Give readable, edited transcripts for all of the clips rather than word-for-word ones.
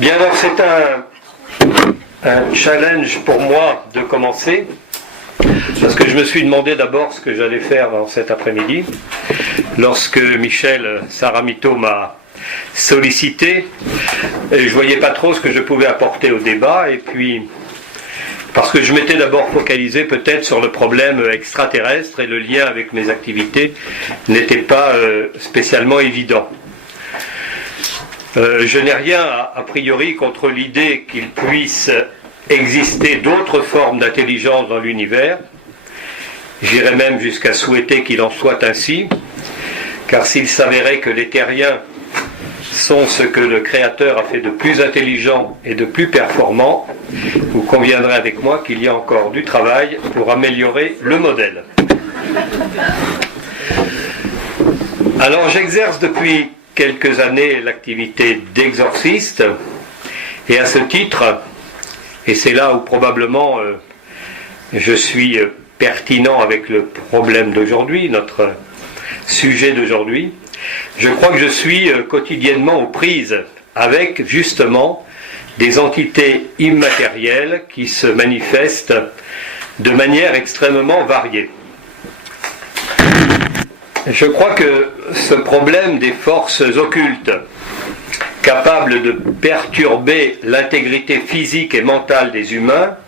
Bien, alors c'est un challenge pour moi de commencer, parce que je me suis demandé d'abord ce que j'allais faire dans cet après-midi. Lorsque Michel Saramito m'a sollicité, je ne voyais pas trop ce que je pouvais apporter au débat, et puis parce que je m'étais d'abord focalisé peut-être sur le problème extraterrestre, et le lien avec mes activités n'était pas spécialement évident. Je n'ai rien a priori contre l'idée qu'il puisse exister d'autres formes d'intelligence dans l'univers. J'irais même jusqu'à souhaiter qu'il en soit ainsi, car s'il s'avérait que les terriens sont ce que le Créateur a fait de plus intelligent et de plus performant, vous conviendrez avec moi qu'il y a encore du travail pour améliorer le modèle. Alors j'exerce depuis quelques années l'activité d'exorciste, et à ce titre, et c'est là où probablement je suis pertinent avec le problème d'aujourd'hui, notre sujet d'aujourd'hui, je crois que je suis quotidiennement aux prises avec justement des entités immatérielles qui se manifestent de manière extrêmement variée. Je crois que ce problème des forces occultes capables de perturber l'intégrité physique et mentale des humains,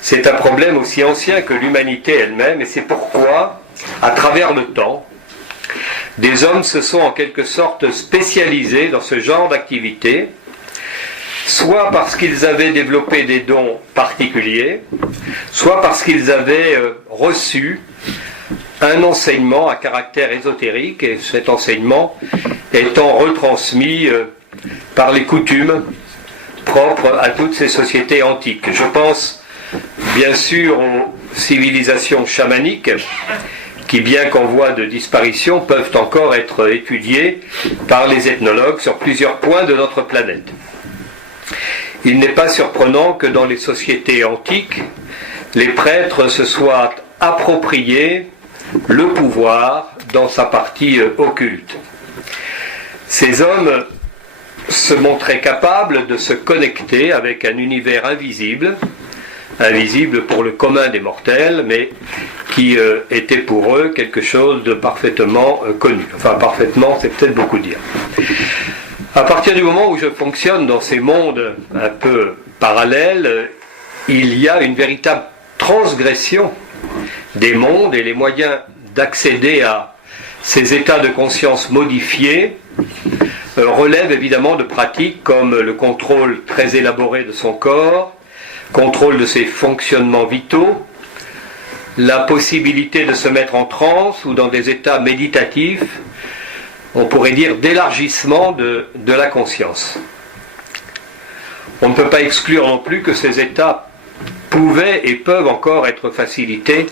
c'est un problème aussi ancien que l'humanité elle-même, et c'est pourquoi, à travers le temps, des hommes se sont en quelque sorte spécialisés dans ce genre d'activité, soit parce qu'ils avaient développé des dons particuliers, soit parce qu'ils avaient reçu un enseignement à caractère ésotérique, et cet enseignement étant retransmis par les coutumes propres à toutes ces sociétés antiques. Je pense bien sûr aux civilisations chamaniques qui, bien qu'en voie de disparition, peuvent encore être étudiées par les ethnologues sur plusieurs points de notre planète. Il n'est pas surprenant que dans les sociétés antiques, les prêtres se soient appropriés le pouvoir dans sa partie occulte. Ces hommes se montraient capables de se connecter avec un univers invisible pour le commun des mortels, mais qui était pour eux quelque chose de parfaitement connu. Enfin, parfaitement, c'est peut-être beaucoup dire. À partir du moment où je fonctionne dans ces mondes un peu parallèles, il y a une véritable transgression des mondes, et les moyens d'accéder à ces états de conscience modifiés relèvent évidemment de pratiques comme le contrôle très élaboré de son corps, contrôle de ses fonctionnements vitaux, la possibilité de se mettre en transe ou dans des états méditatifs, on pourrait dire d'élargissement de la conscience. On ne peut pas exclure non plus que ces états pouvaient et peuvent encore être facilités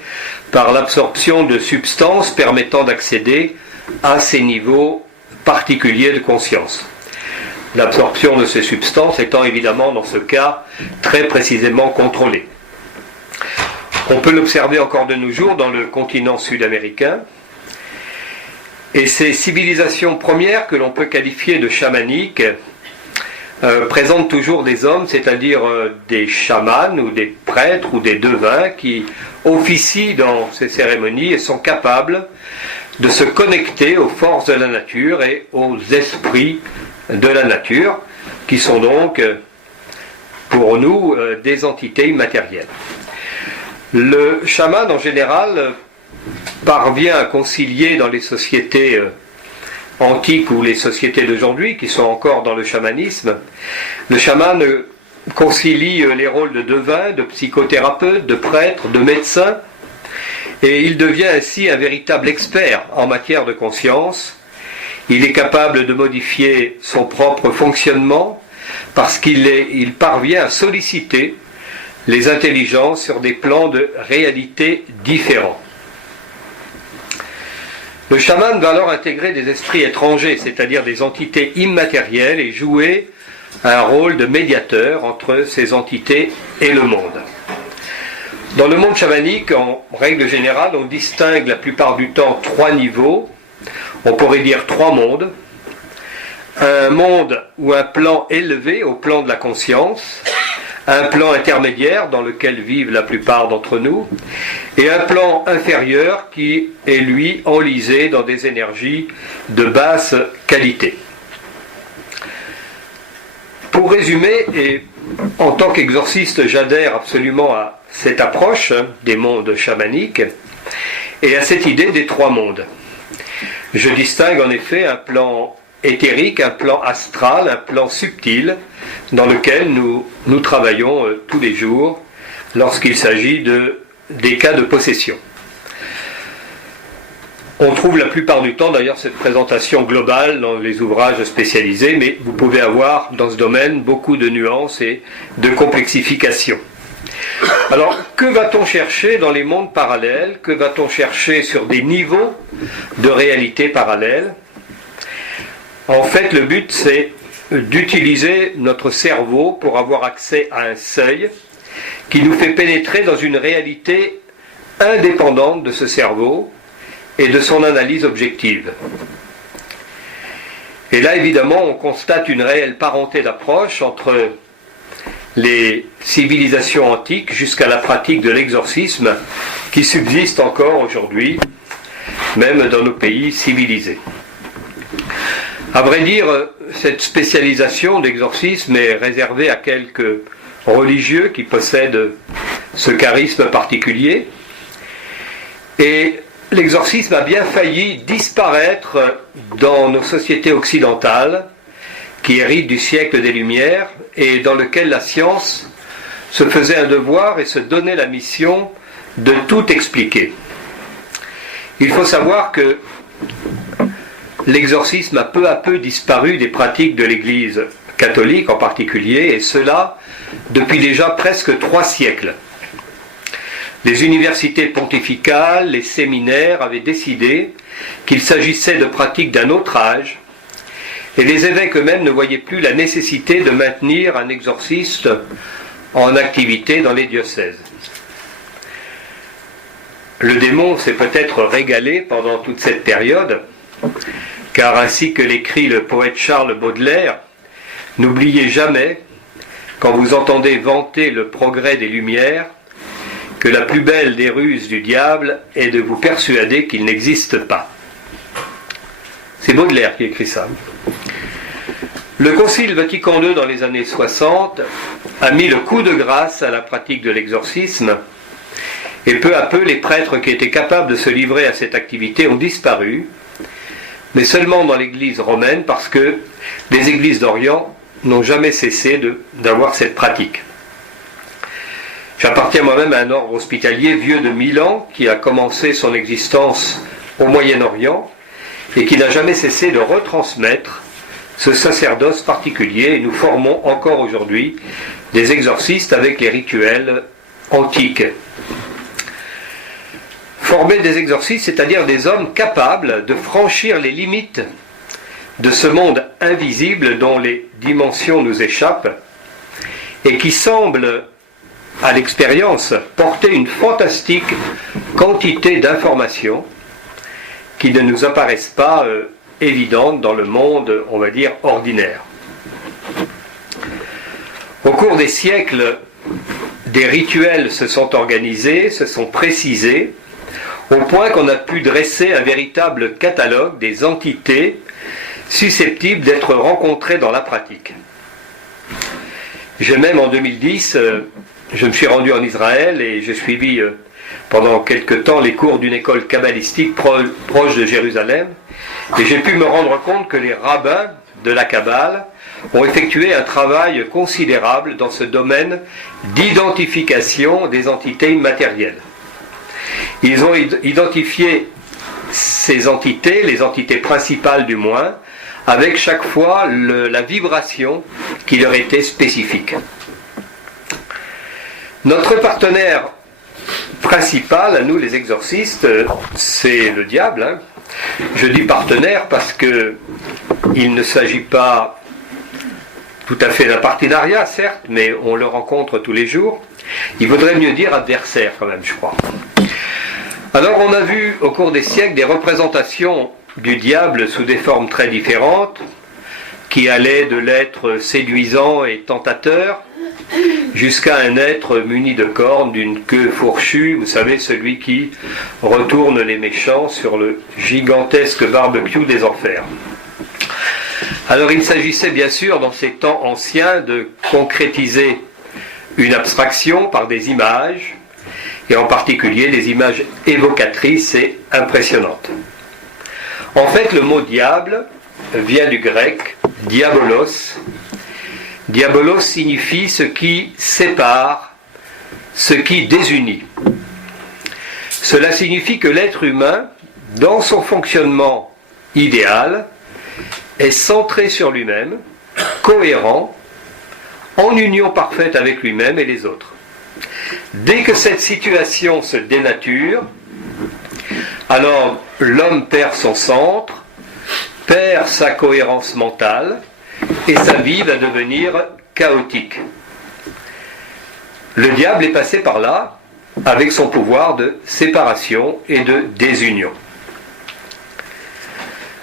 par l'absorption de substances permettant d'accéder à ces niveaux particuliers de conscience. L'absorption de ces substances étant évidemment dans ce cas très précisément contrôlée. On peut l'observer encore de nos jours dans le continent sud-américain, et ces civilisations premières que l'on peut qualifier de chamaniques présentent toujours des hommes, c'est-à-dire des chamans ou des prêtres ou des devins qui officient dans ces cérémonies et sont capables de se connecter aux forces de la nature et aux esprits de la nature, qui sont donc pour nous des entités immatérielles. Le chaman en général parvient à concilier dans les sociétés antiques ou les sociétés d'aujourd'hui qui sont encore dans le chamanisme. Le chaman concilie les rôles de devin, de psychothérapeute, de prêtre, de médecin, et il devient ainsi un véritable expert en matière de conscience. Il est capable de modifier son propre fonctionnement parce qu'il parvient à solliciter les intelligences sur des plans de réalité différents. Le chaman va alors intégrer des esprits étrangers, c'est-à-dire des entités immatérielles, et jouer un rôle de médiateur entre ces entités et le monde. Dans le monde chamanique, en règle générale, on distingue la plupart du temps trois niveaux, on pourrait dire trois mondes. un monde ou un plan élevé au plan de la conscience, un plan intermédiaire dans lequel vivent la plupart d'entre nous, et un plan inférieur qui est lui enlisé dans des énergies de basse qualité. Pour résumer, et en tant qu'exorciste, j'adhère absolument à cette approche des mondes chamaniques et à cette idée des trois mondes. Je distingue en effet un plan éthérique, un plan astral, un plan subtil dans lequel nous travaillons tous les jours lorsqu'il s'agit des cas de possession. On trouve la plupart du temps d'ailleurs cette présentation globale dans les ouvrages spécialisés, mais vous pouvez avoir dans ce domaine beaucoup de nuances et de complexification. Alors, que va-t-on chercher dans les mondes parallèles? Que va-t-on chercher sur des niveaux de réalité parallèles? En fait, le but, c'est d'utiliser notre cerveau pour avoir accès à un seuil qui nous fait pénétrer dans une réalité indépendante de ce cerveau et de son analyse objective. Et là, évidemment, on constate une réelle parenté d'approche entre les civilisations antiques jusqu'à la pratique de l'exorcisme qui subsiste encore aujourd'hui, même dans nos pays civilisés. À vrai dire, cette spécialisation d'exorcisme est réservée à quelques religieux qui possèdent ce charisme particulier, et l'exorcisme a bien failli disparaître dans nos sociétés occidentales qui héritent du siècle des Lumières et dans lequel la science se faisait un devoir et se donnait la mission de tout expliquer. Il faut savoir que l'exorcisme a peu à peu disparu des pratiques de l'Église catholique en particulier, et cela depuis déjà presque 3 siècles. Les universités pontificales, les séminaires avaient décidé qu'il s'agissait de pratiques d'un autre âge, et les évêques eux-mêmes ne voyaient plus la nécessité de maintenir un exorciste en activité dans les diocèses. Le démon s'est peut-être régalé pendant toute cette période, car ainsi que l'écrit le poète Charles Baudelaire, n'oubliez jamais, quand vous entendez vanter le progrès des Lumières, que la plus belle des ruses du diable est de vous persuader qu'il n'existe pas. C'est Baudelaire qui écrit ça. Le Concile Vatican II, dans les années 60, a mis le coup de grâce à la pratique de l'exorcisme, et peu à peu, les prêtres qui étaient capables de se livrer à cette activité ont disparu, mais seulement dans l'Église romaine, parce que les églises d'Orient n'ont jamais cessé d'avoir cette pratique. J'appartiens moi-même à un ordre hospitalier vieux de 1000 ans, qui a commencé son existence au Moyen-Orient, et qui n'a jamais cessé de retransmettre ce sacerdoce particulier, et nous formons encore aujourd'hui des exorcistes avec les rituels antiques. Former des exorcistes, c'est-à-dire des hommes capables de franchir les limites de ce monde invisible dont les dimensions nous échappent et qui semble, à l'expérience, porter une fantastique quantité d'informations qui ne nous apparaissent pas évidentes dans le monde, on va dire, ordinaire. Au cours des siècles, des rituels se sont organisés, se sont précisés, au point qu'on a pu dresser un véritable catalogue des entités susceptibles d'être rencontrées dans la pratique. J'ai même en 2010, je me suis rendu en Israël et j'ai suivi pendant quelque temps les cours d'une école kabbalistique proche de Jérusalem, et j'ai pu me rendre compte que les rabbins de la Kabbale ont effectué un travail considérable dans ce domaine d'identification des entités immatérielles. Ils ont identifié ces entités, les entités principales du moins, avec chaque fois la vibration qui leur était spécifique. Notre partenaire principal, à nous les exorcistes, c'est le diable. Hein. Je dis partenaire parce que il ne s'agit pas tout à fait d'un partenariat, certes, mais on le rencontre tous les jours. Il vaudrait mieux dire adversaire quand même, je crois. Alors on a vu au cours des siècles des représentations du diable sous des formes très différentes, qui allait de l'être séduisant et tentateur jusqu'à un être muni de cornes, d'une queue fourchue, vous savez, celui qui retourne les méchants sur le gigantesque barbecue des enfers. Alors il s'agissait bien sûr dans ces temps anciens de concrétiser une abstraction par des images, et en particulier des images évocatrices et impressionnantes. En fait, le mot diable vient du grec diabolos. Diabolos signifie ce qui sépare, ce qui désunit. Cela signifie que l'être humain, dans son fonctionnement idéal, est centré sur lui-même, cohérent, en union parfaite avec lui-même et les autres. Dès que cette situation se dénature, alors l'homme perd son centre, perd sa cohérence mentale, et sa vie va devenir chaotique. Le diable est passé par là avec son pouvoir de séparation et de désunion.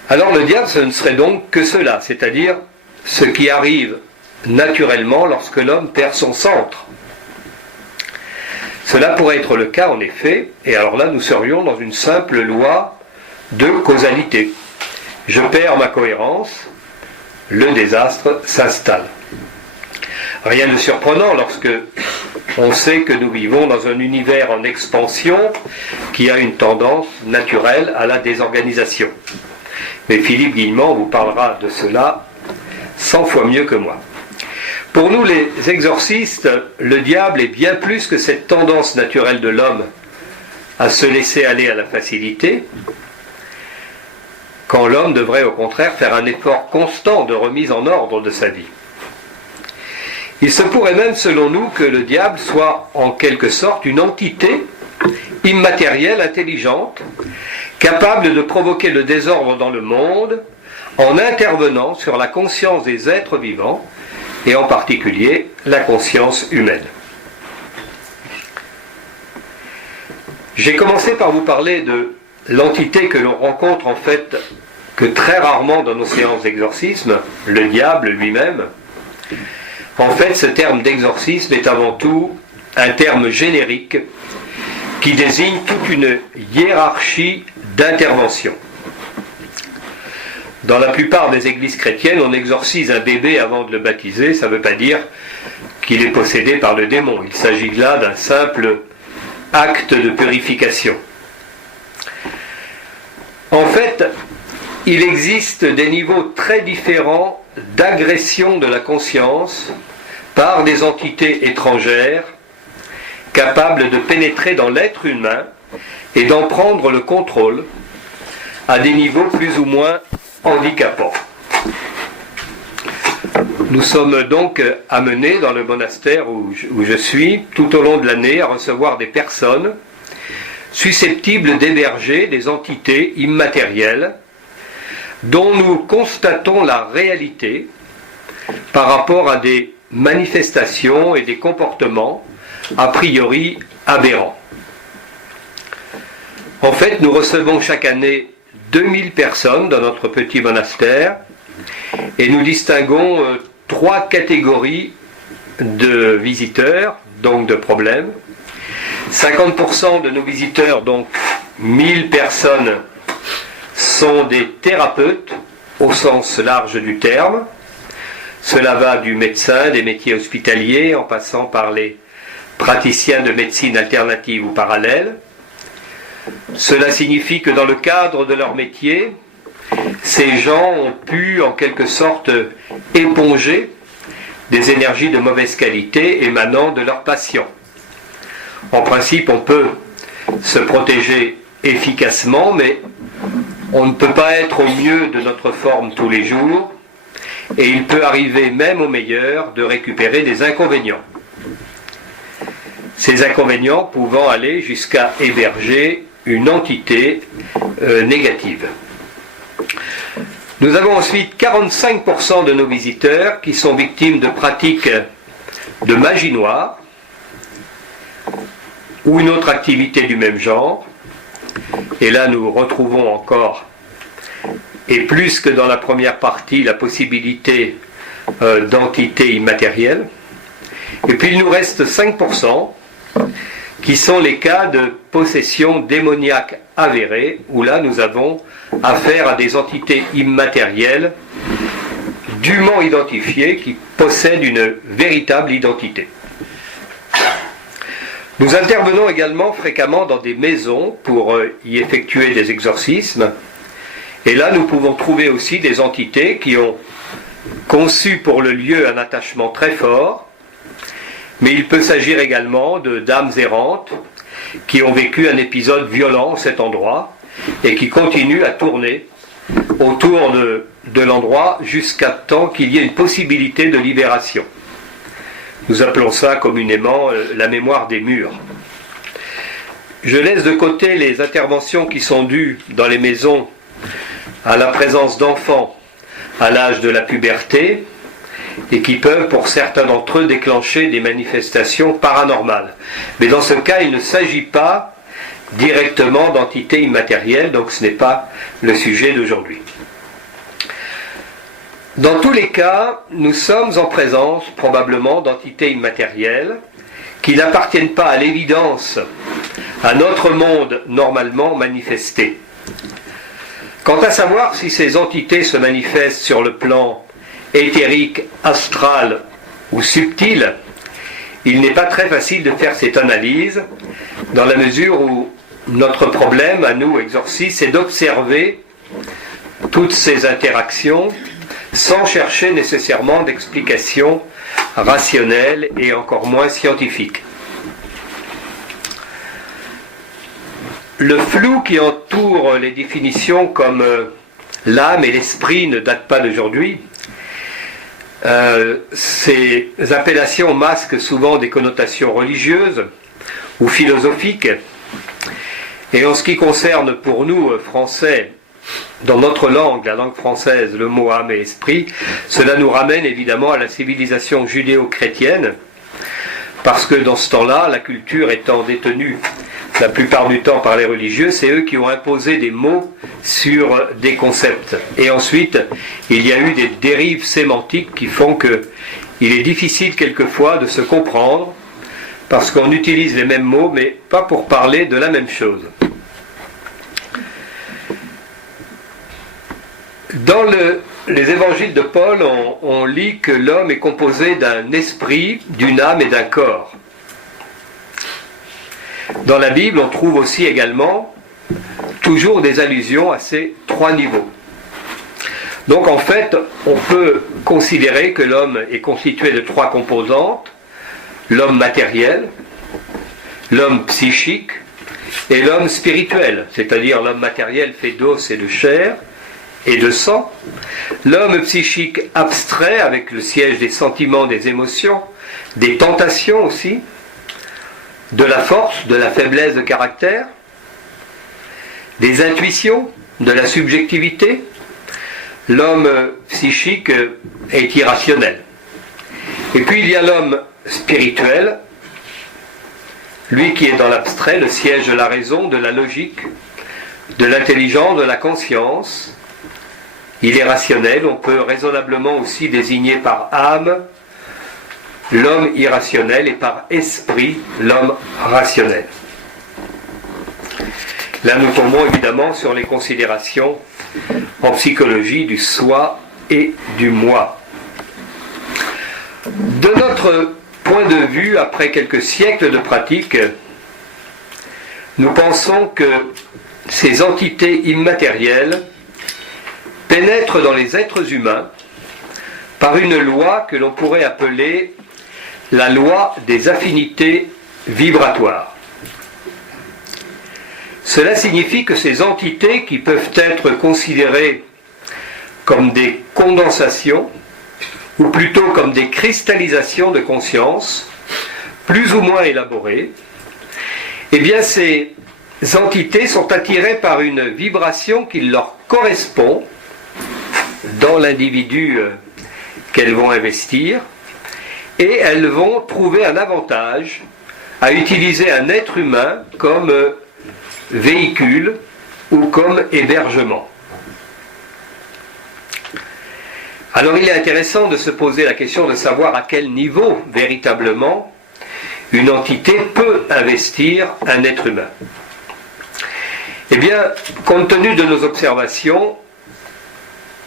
Alors le diable, ce ne serait donc que cela, c'est-à-dire ce qui arrive naturellement lorsque l'homme perd son centre. Cela pourrait être le cas en effet, et alors là nous serions dans une simple loi de causalité. Je perds ma cohérence, le désastre s'installe. Rien de surprenant lorsque on sait que nous vivons dans un univers en expansion qui a une tendance naturelle à la désorganisation. Mais Philippe Guillemont vous parlera de cela 100 fois mieux que moi. Pour nous les exorcistes, le diable est bien plus que cette tendance naturelle de l'homme à se laisser aller à la facilité, quand l'homme devrait au contraire faire un effort constant de remise en ordre de sa vie. Il se pourrait même, selon nous, que le diable soit en quelque sorte une entité immatérielle, intelligente, capable de provoquer le désordre dans le monde en intervenant sur la conscience des êtres vivants, et en particulier la conscience humaine. J'ai commencé par vous parler de l'entité que l'on rencontre en fait que très rarement dans nos séances d'exorcisme, le diable lui-même. En fait, ce terme d'exorcisme est avant tout un terme générique qui désigne toute une hiérarchie d'intervention. Dans la plupart des églises chrétiennes, on exorcise un bébé avant de le baptiser, ça ne veut pas dire qu'il est possédé par le démon. Il s'agit là d'un simple acte de purification. En fait, il existe des niveaux très différents d'agression de la conscience par des entités étrangères capables de pénétrer dans l'être humain et d'en prendre le contrôle à des niveaux plus ou moins handicapants. Nous sommes donc amenés dans le monastère où je suis tout au long de l'année à recevoir des personnes susceptibles d'héberger des entités immatérielles dont nous constatons la réalité par rapport à des manifestations et des comportements a priori aberrants. En fait, nous recevons chaque année 2000 personnes dans notre petit monastère et nous distinguons 3 catégories de visiteurs, donc de problèmes. 50% de nos visiteurs, donc 1000 personnes, sont des thérapeutes au sens large du terme. Cela va du médecin, des métiers hospitaliers, en passant par les praticiens de médecine alternative ou parallèle. Cela signifie que dans le cadre de leur métier, ces gens ont pu en quelque sorte éponger des énergies de mauvaise qualité émanant de leurs patients. En principe, on peut se protéger efficacement, mais on ne peut pas être au mieux de notre forme tous les jours, et il peut arriver même au meilleur de récupérer des inconvénients. Ces inconvénients pouvant aller jusqu'à héberger une entité négative. Nous avons ensuite 45% de nos visiteurs qui sont victimes de pratiques de magie noire ou une autre activité du même genre. Et là, nous retrouvons encore et plus que dans la première partie, la possibilité d'entités immatérielles. Et puis il nous reste 5% qui sont les cas de possession démoniaque avérée, où là nous avons affaire à des entités immatérielles dûment identifiées qui possèdent une véritable identité. Nous intervenons également fréquemment dans des maisons pour y effectuer des exorcismes, et là nous pouvons trouver aussi des entités qui ont conçu pour le lieu un attachement très fort, mais il peut s'agir également de d'âmes errantes qui ont vécu un épisode violent à cet endroit et qui continuent à tourner autour de l'endroit jusqu'à temps qu'il y ait une possibilité de libération. Nous appelons ça communément la mémoire des murs. Je laisse de côté les interventions qui sont dues dans les maisons à la présence d'enfants à l'âge de la puberté et qui peuvent pour certains d'entre eux déclencher des manifestations paranormales. Mais dans ce cas, il ne s'agit pas directement d'entités immatérielles, donc ce n'est pas le sujet d'aujourd'hui. Dans tous les cas, nous sommes en présence probablement d'entités immatérielles qui n'appartiennent pas à l'évidence à notre monde normalement manifesté. Quant à savoir si ces entités se manifestent sur le plan éthérique, astral ou subtil, il n'est pas très facile de faire cette analyse, dans la mesure où notre problème, à nous, exorcistes, c'est d'observer toutes ces interactions sans chercher nécessairement d'explications rationnelles et encore moins scientifiques. Le flou qui entoure les définitions comme l'âme et l'esprit ne date pas d'aujourd'hui. Ces appellations masquent souvent des connotations religieuses ou philosophiques. Et en ce qui concerne pour nous, Français, dans notre langue, la langue française, le mot âme et esprit, cela nous ramène évidemment à la civilisation judéo-chrétienne, parce que dans ce temps-là, la culture étant détenue la plupart du temps par les religieux, c'est eux qui ont imposé des mots sur des concepts. Et ensuite, il y a eu des dérives sémantiques qui font qu'il est difficile quelquefois de se comprendre, parce qu'on utilise les mêmes mots, mais pas pour parler de la même chose. Dans les évangiles de Paul, on lit que l'homme est composé d'un esprit, d'une âme et d'un corps. Dans la Bible, on trouve aussi également toujours des allusions à ces trois niveaux. Donc en fait, on peut considérer que l'homme est constitué de trois composantes: l'homme matériel, l'homme psychique et l'homme spirituel, c'est-à-dire l'homme matériel fait d'os et de chair et de sang, l'homme psychique abstrait avec le siège des sentiments, des émotions, des tentations aussi, de la force, de la faiblesse de caractère, des intuitions, de la subjectivité. L'homme psychique est irrationnel. Et puis il y a l'homme spirituel, lui qui est dans l'abstrait, le siège de la raison, de la logique, de l'intelligence, de la conscience. Il est rationnel, on peut raisonnablement aussi désigner par âme l'homme irrationnel et par esprit l'homme rationnel. Là nous tombons évidemment sur les considérations en psychologie du soi et du moi. De notre point de vue, après quelques siècles de pratique, nous pensons que ces entités immatérielles pénètrent dans les êtres humains par une loi que l'on pourrait appeler la loi des affinités vibratoires. Cela signifie que ces entités, qui peuvent être considérées comme des condensations, ou plutôt comme des cristallisations de conscience, plus ou moins élaborées, eh bien ces entités sont attirées par une vibration qui leur correspond dans l'individu qu'elles vont investir, et elles vont trouver un avantage à utiliser un être humain comme véhicule ou comme hébergement. Alors il est intéressant de se poser la question de savoir à quel niveau véritablement une entité peut investir un être humain. Eh bien, compte tenu de nos observations,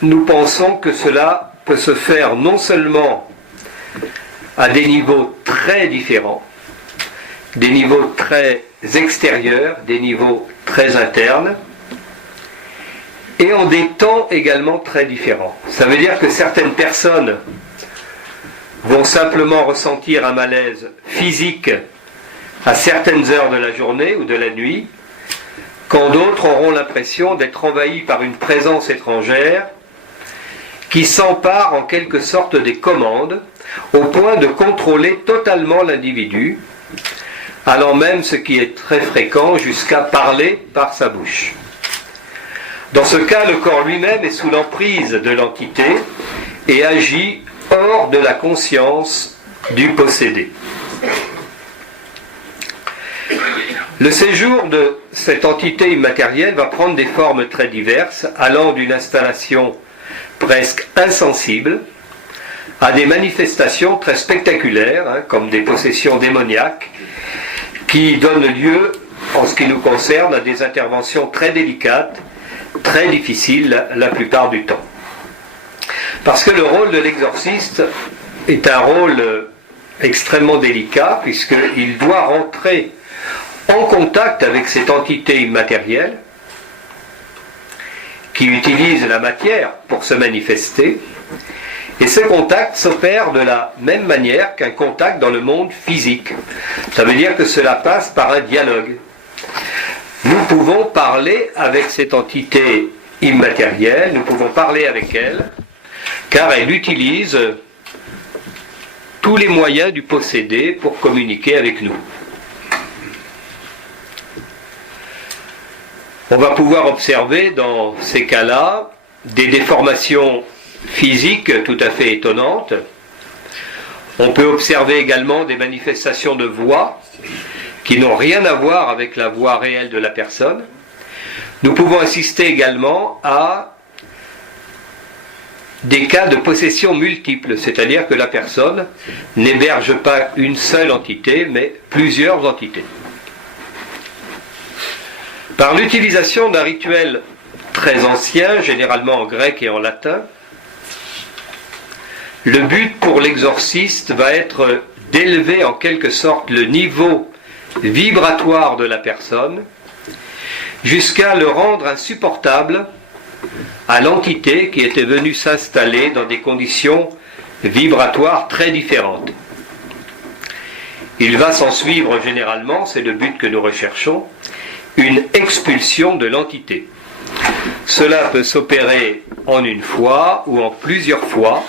nous pensons que cela peut se faire non seulement à des niveaux très différents, des niveaux très extérieurs, des niveaux très internes, et en des temps également très différents. Ça veut dire que certaines personnes vont simplement ressentir un malaise physique à certaines heures de la journée ou de la nuit, quand d'autres auront l'impression d'être envahis par une présence étrangère qui s'empare en quelque sorte des commandes, au point de contrôler totalement l'individu, allant même, ce qui est très fréquent, jusqu'à parler par sa bouche. Dans ce cas, le corps lui-même est sous l'emprise de l'entité et agit hors de la conscience du possédé. Le séjour de cette entité immatérielle va prendre des formes très diverses, allant d'une installation presque insensible à des manifestations très spectaculaires, comme des possessions démoniaques, qui donnent lieu, en ce qui nous concerne, à des interventions très délicates, très difficiles la plupart du temps. Parce que le rôle de l'exorciste est un rôle extrêmement délicat, puisqu'il doit rentrer en contact avec cette entité immatérielle qui utilise la matière pour se manifester, et ce contact s'opère de la même manière qu'un contact dans le monde physique. Ça veut dire que cela passe par un dialogue. Nous pouvons parler avec cette entité immatérielle, nous pouvons parler avec elle, car elle utilise tous les moyens du possédé pour communiquer avec nous. On va pouvoir observer dans ces cas-là des déformations physiques tout à fait étonnantes. On peut observer également des manifestations de voix qui n'ont rien à voir avec la voix réelle de la personne. Nous pouvons assister également à des cas de possession multiples, c'est-à-dire que la personne n'héberge pas une seule entité, mais plusieurs entités. Par l'utilisation d'un rituel très ancien, généralement en grec et en latin, le but pour l'exorciste va être d'élever en quelque sorte le niveau vibratoire de la personne jusqu'à le rendre insupportable à l'entité qui était venue s'installer dans des conditions vibratoires très différentes. Il va s'en suivre généralement, c'est le but que nous recherchons, une expulsion de l'entité. Cela peut s'opérer en une fois ou en plusieurs fois,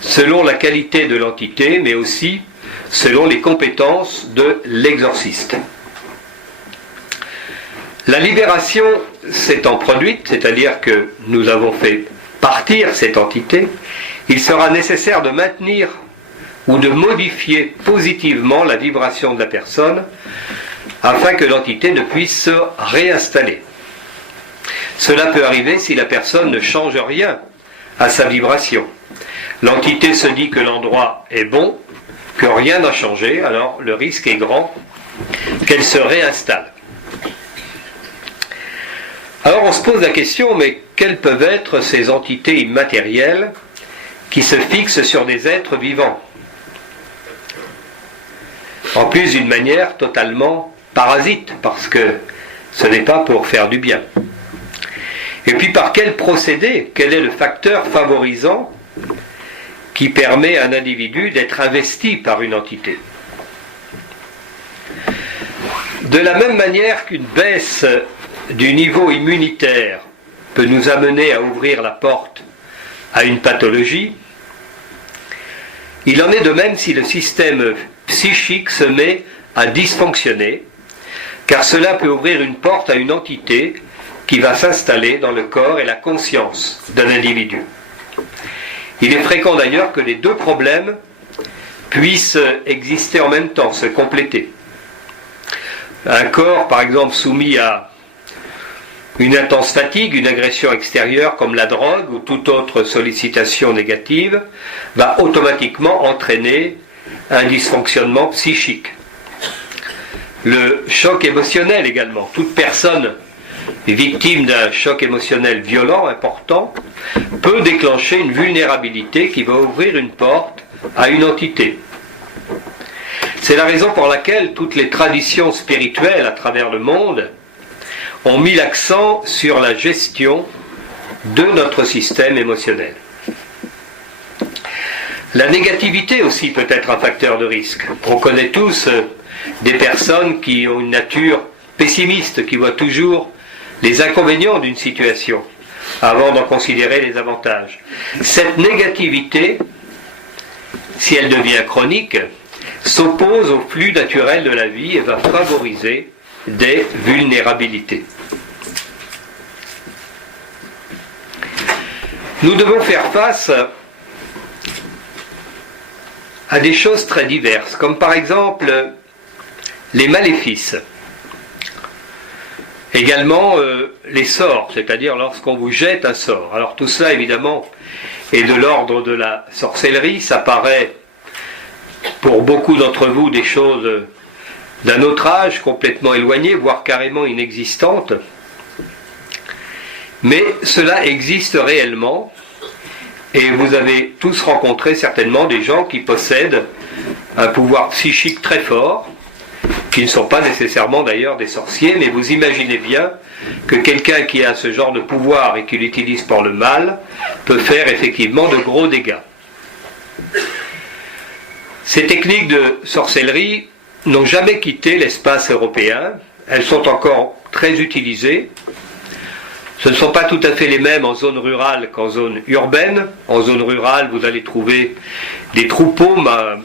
selon la qualité de l'entité, mais aussi selon les compétences de l'exorciste. La libération s'étant produite, c'est-à-dire que nous avons fait partir cette entité, il sera nécessaire de maintenir ou de modifier positivement la vibration de la personne afin que l'entité ne puisse se réinstaller. Cela peut arriver si la personne ne change rien à sa vibration. L'entité se dit que l'endroit est bon, que rien n'a changé, alors le risque est grand qu'elle se réinstalle. Alors on se pose la question, mais quelles peuvent être ces entités immatérielles qui se fixent sur des êtres vivants? En plus d'une manière totalement parasite, parce que ce n'est pas pour faire du bien. Et puis par quel procédé? Quel est le facteur favorisant qui permet à un individu d'être investi par une entité? De la même manière qu'une baisse du niveau immunitaire peut nous amener à ouvrir la porte à une pathologie, il en est de même si le système psychique se met à dysfonctionner, car cela peut ouvrir une porte à une entité qui va s'installer dans le corps et la conscience d'un individu. Il est fréquent d'ailleurs que les deux problèmes puissent exister en même temps, se compléter. Un corps, par exemple, soumis à Une intense fatigue, une agression extérieure comme la drogue ou toute autre sollicitation négative va automatiquement entraîner un dysfonctionnement psychique. Le choc émotionnel également. Toute personne victime d'un choc émotionnel violent, important, peut déclencher une vulnérabilité qui va ouvrir une porte à une entité. C'est la raison pour laquelle toutes les traditions spirituelles à travers le monde ont mis l'accent sur la gestion de notre système émotionnel. La négativité aussi peut être un facteur de risque. On connaît tous des personnes qui ont une nature pessimiste, qui voient toujours les inconvénients d'une situation avant d'en considérer les avantages. Cette négativité, si elle devient chronique, s'oppose au flux naturel de la vie et va favoriser des vulnérabilités. Nous devons faire face à des choses très diverses, comme par exemple les maléfices. Également les sorts, c'est-à-dire lorsqu'on vous jette un sort. Alors tout cela évidemment est de l'ordre de la sorcellerie, ça paraît pour beaucoup d'entre vous des choses d'un autre âge, complètement éloignées, voire carrément inexistantes. Mais cela existe réellement, et vous avez tous rencontré certainement des gens qui possèdent un pouvoir psychique très fort, qui ne sont pas nécessairement d'ailleurs des sorciers, mais vous imaginez bien que quelqu'un qui a ce genre de pouvoir et qui l'utilise pour le mal peut faire effectivement de gros dégâts. Ces techniques de sorcellerie n'ont jamais quitté l'espace européen, elles sont encore très utilisées. Ce ne sont pas tout à fait les mêmes en zone rurale qu'en zone urbaine. En zone rurale, vous allez trouver des troupeaux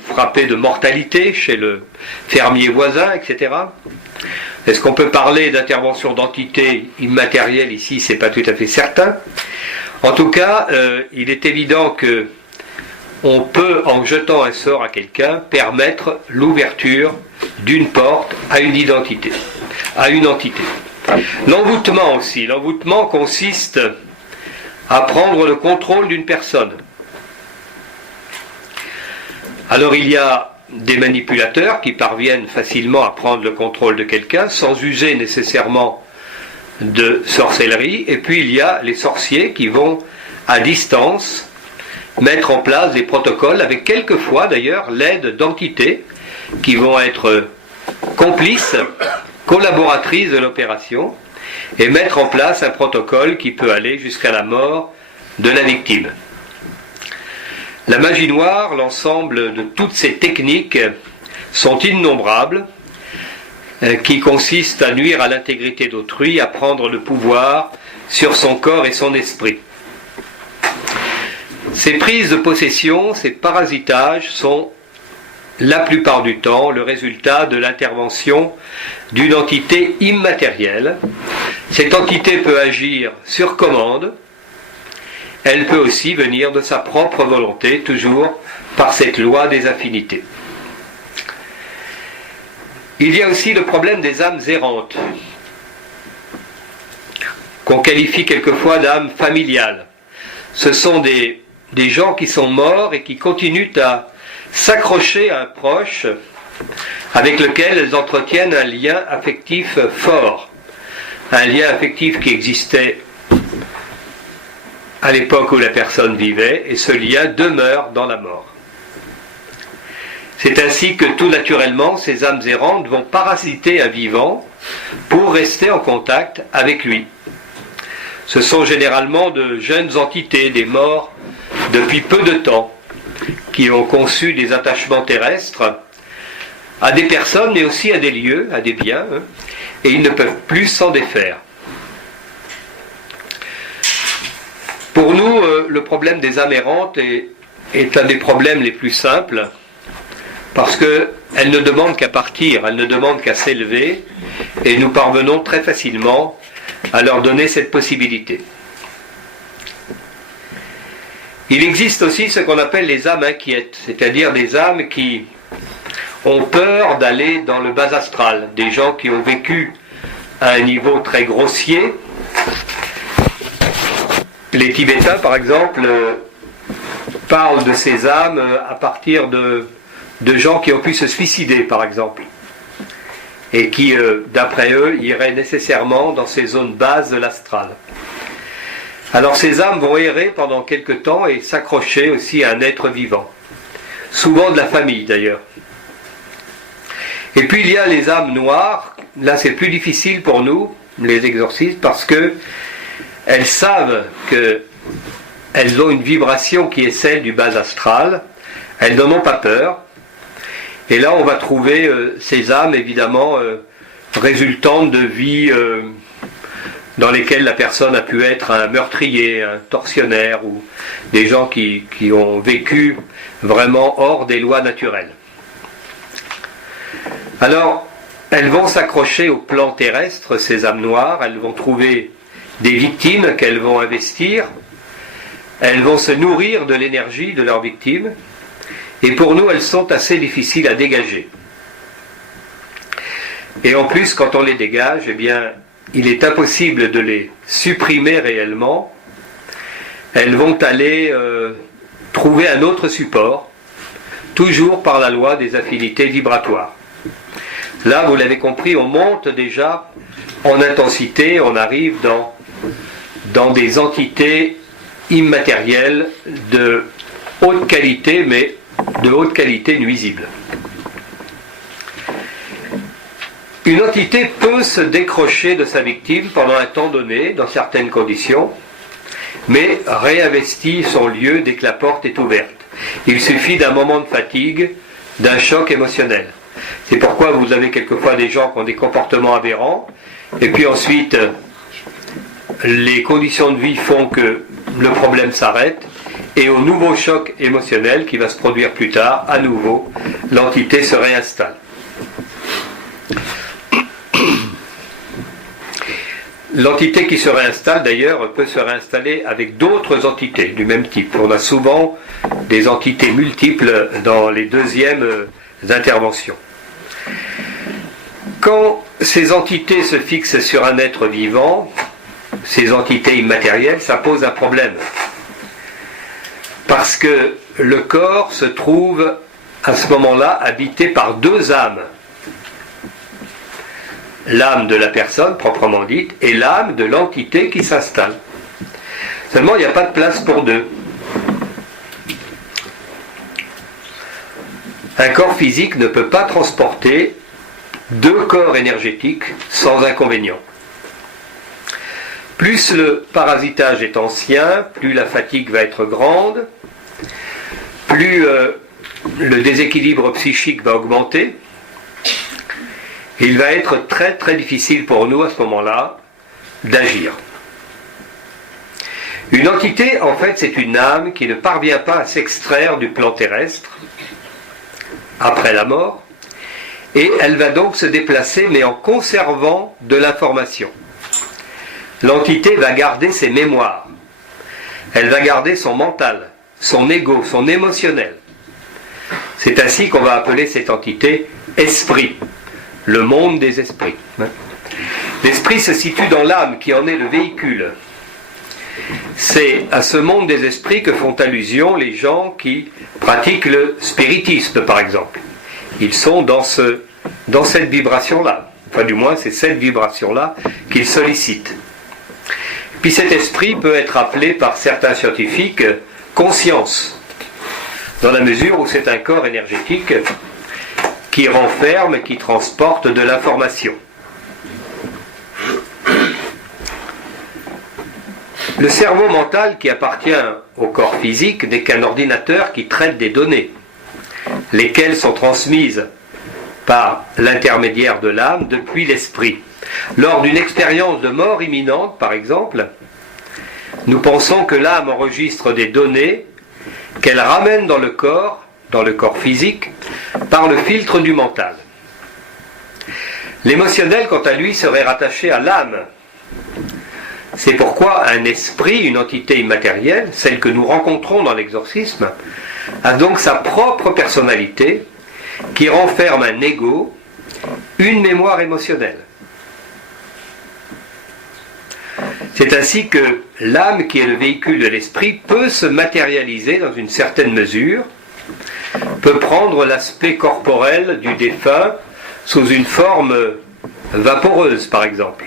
frappés de mortalité chez le fermier voisin, etc. Est-ce qu'on peut parler d'intervention d'entités immatérielles ici? C'est pas tout à fait certain. En tout cas, il est évident que on peut, en jetant un sort à quelqu'un, permettre l'ouverture d'une porte à une identité, à une entité. L'envoûtement aussi. L'envoûtement consiste à prendre le contrôle d'une personne. Alors il y a des manipulateurs qui parviennent facilement à prendre le contrôle de quelqu'un sans user nécessairement de sorcellerie. Et puis il y a les sorciers qui vont à distance mettre en place des protocoles avec quelquefois d'ailleurs l'aide d'entités qui vont être complices, collaboratrices de l'opération et mettre en place un protocole qui peut aller jusqu'à la mort de la victime. La magie noire, l'ensemble de toutes ces techniques sont innombrables, qui consistent à nuire à l'intégrité d'autrui, à prendre le pouvoir sur son corps et son esprit. Ces prises de possession, ces parasitages sont la plupart du temps le résultat de l'intervention d'une entité immatérielle. Cette entité peut agir sur commande, elle peut aussi venir de sa propre volonté, toujours par cette loi des affinités. Il y a aussi le problème des âmes errantes, qu'on qualifie quelquefois d'âmes familiales. Ce sont des gens qui sont morts et qui continuent à s'accrocher à un proche avec lequel elles entretiennent un lien affectif fort, un lien affectif qui existait à l'époque où la personne vivait, et ce lien demeure dans la mort. C'est ainsi que tout naturellement, ces âmes errantes vont parasiter un vivant pour rester en contact avec lui. Ce sont généralement de jeunes entités, des morts depuis peu de temps, qui ont conçu des attachements terrestres à des personnes, mais aussi à des lieux, à des biens, et ils ne peuvent plus s'en défaire. Pour nous, le problème des âmes errantes est un des problèmes les plus simples, parce qu'elles ne demandent qu'à partir, elles ne demandent qu'à s'élever, et nous parvenons très facilement à leur donner cette possibilité. Il existe aussi ce qu'on appelle les âmes inquiètes, c'est-à-dire des âmes qui ont peur d'aller dans le bas astral, des gens qui ont vécu à un niveau très grossier, Les Tibétains, par exemple, parlent de ces âmes à partir de gens qui ont pu se suicider, par exemple, et qui, d'après eux, iraient nécessairement dans ces zones basses de l'astral. Alors ces âmes vont errer pendant quelque temps et s'accrocher aussi à un être vivant, souvent de la famille d'ailleurs. Et puis il y a les âmes noires. Là c'est plus difficile pour nous, les exorcistes, parce que elles savent qu'elles ont une vibration qui est celle du bas astral, elles n'en ont pas peur, et là on va trouver ces âmes évidemment résultantes de vies dans lesquelles la personne a pu être un meurtrier, un tortionnaire, ou des gens qui ont vécu vraiment hors des lois naturelles. Alors, elles vont s'accrocher au plan terrestre, ces âmes noires, elles vont trouver des victimes qu'elles vont investir, elles vont se nourrir de l'énergie de leurs victimes, et pour nous, elles sont assez difficiles à dégager. Et en plus, quand on les dégage, eh bien, il est impossible de les supprimer réellement. Elles vont aller trouver un autre support, toujours par la loi des affinités vibratoires. Là, vous l'avez compris, on monte déjà en intensité, on arrive dans des entités immatérielles de haute qualité, mais de haute qualité nuisible. Une entité peut se décrocher de sa victime pendant un temps donné, dans certaines conditions, mais réinvestit son lieu dès que la porte est ouverte. Il suffit d'un moment de fatigue, d'un choc émotionnel. C'est pourquoi vous avez quelquefois des gens qui ont des comportements aberrants, et puis ensuite, les conditions de vie font que le problème s'arrête, et au nouveau choc émotionnel qui va se produire plus tard, à nouveau, l'entité se réinstalle. L'entité qui se réinstalle d'ailleurs peut se réinstaller avec d'autres entités du même type. On a souvent des entités multiples dans les deuxièmes interventions. Quand ces entités se fixent sur un être vivant, ces entités immatérielles, ça pose un problème. Parce que le corps se trouve à ce moment-là habité par deux âmes. L'âme de la personne proprement dite et l'âme de l'entité qui s'installe. Seulement, il n'y a pas de place pour deux. Un corps physique ne peut pas transporter deux corps énergétiques sans inconvénient. Plus le parasitage est ancien, plus la fatigue va être grande, plus le déséquilibre psychique va augmenter. Il va être très très difficile pour nous à ce moment-là d'agir. Une entité, en fait, c'est une âme qui ne parvient pas à s'extraire du plan terrestre après la mort, et elle va donc se déplacer, mais en conservant de l'information. L'entité va garder ses mémoires, elle va garder son mental, son ego, son émotionnel. C'est ainsi qu'on va appeler cette entité esprit. Le monde des esprits. L'esprit se situe dans l'âme qui en est le véhicule. C'est à ce monde des esprits que font allusion les gens qui pratiquent le spiritisme, par exemple. Ils sont dans cette vibration-là. Enfin, du moins, c'est cette vibration-là qu'ils sollicitent. Puis cet esprit peut être appelé par certains scientifiques conscience, dans la mesure où c'est un corps énergétique qui renferme, qui transporte de l'information. Le cerveau mental qui appartient au corps physique n'est qu'un ordinateur qui traite des données, lesquelles sont transmises par l'intermédiaire de l'âme depuis l'esprit. Lors d'une expérience de mort imminente, par exemple, nous pensons que l'âme enregistre des données qu'elle ramène dans le corps physique, par le filtre du mental. L'émotionnel, quant à lui, serait rattaché à l'âme. C'est pourquoi un esprit, une entité immatérielle, celle que nous rencontrons dans l'exorcisme, a donc sa propre personnalité qui renferme un ego, une mémoire émotionnelle. C'est ainsi que l'âme, qui est le véhicule de l'esprit, peut se matérialiser dans une certaine mesure, peut prendre l'aspect corporel du défunt sous une forme vaporeuse, par exemple.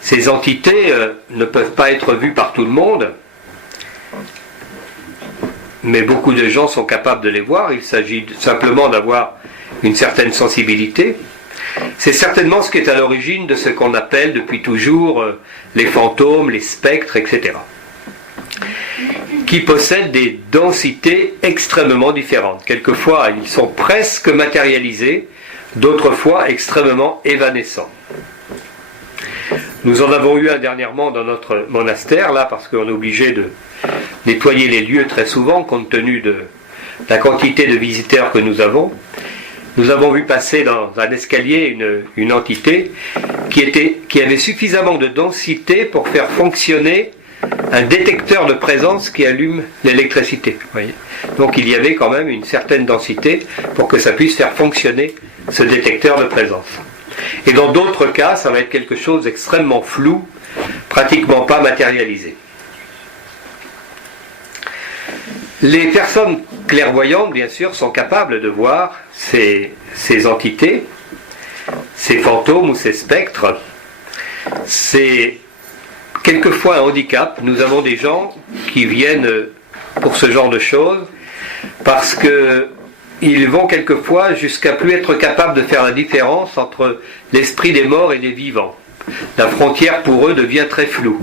Ces entités ne peuvent pas être vues par tout le monde, mais beaucoup de gens sont capables de les voir. Il s'agit simplement d'avoir une certaine sensibilité. C'est certainement ce qui est à l'origine de ce qu'on appelle depuis toujours les fantômes, les spectres, etc., qui possèdent des densités extrêmement différentes. Quelquefois, ils sont presque matérialisés, d'autres fois extrêmement évanescents. Nous en avons eu un dernièrement dans notre monastère, là, parce qu'on est obligé de nettoyer les lieux très souvent, compte tenu de la quantité de visiteurs que nous avons. Nous avons vu passer dans un escalier une entité qui avait suffisamment de densité pour faire fonctionner un détecteur de présence qui allume l'électricité. Voyez. Donc il y avait quand même une certaine densité pour que ça puisse faire fonctionner ce détecteur de présence. Et dans d'autres cas, ça va être quelque chose d'extrêmement flou, pratiquement pas matérialisé. Les personnes clairvoyantes, bien sûr, sont capables de voir ces entités, ces fantômes ou ces spectres. C'est quelquefois un handicap. Nous avons des gens qui viennent pour ce genre de choses parce qu'ils vont quelquefois jusqu'à plus être capables de faire la différence entre l'esprit des morts et des vivants. La frontière pour eux devient très floue.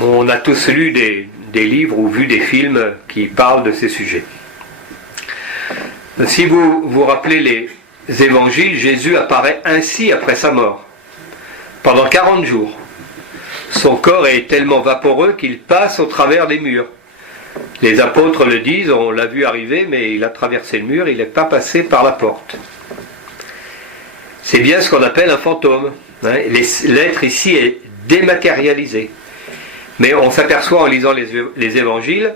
On a tous lu des livres ou vu des films qui parlent de ces sujets. Si vous vous rappelez les évangiles, Jésus apparaît ainsi après sa mort, pendant 40 jours. Son corps est tellement vaporeux qu'il passe au travers des murs. Les apôtres le disent, on l'a vu arriver, mais il a traversé le mur, il n'est pas passé par la porte. C'est bien ce qu'on appelle un fantôme. L'être ici est dématérialisé. Mais on s'aperçoit en lisant les évangiles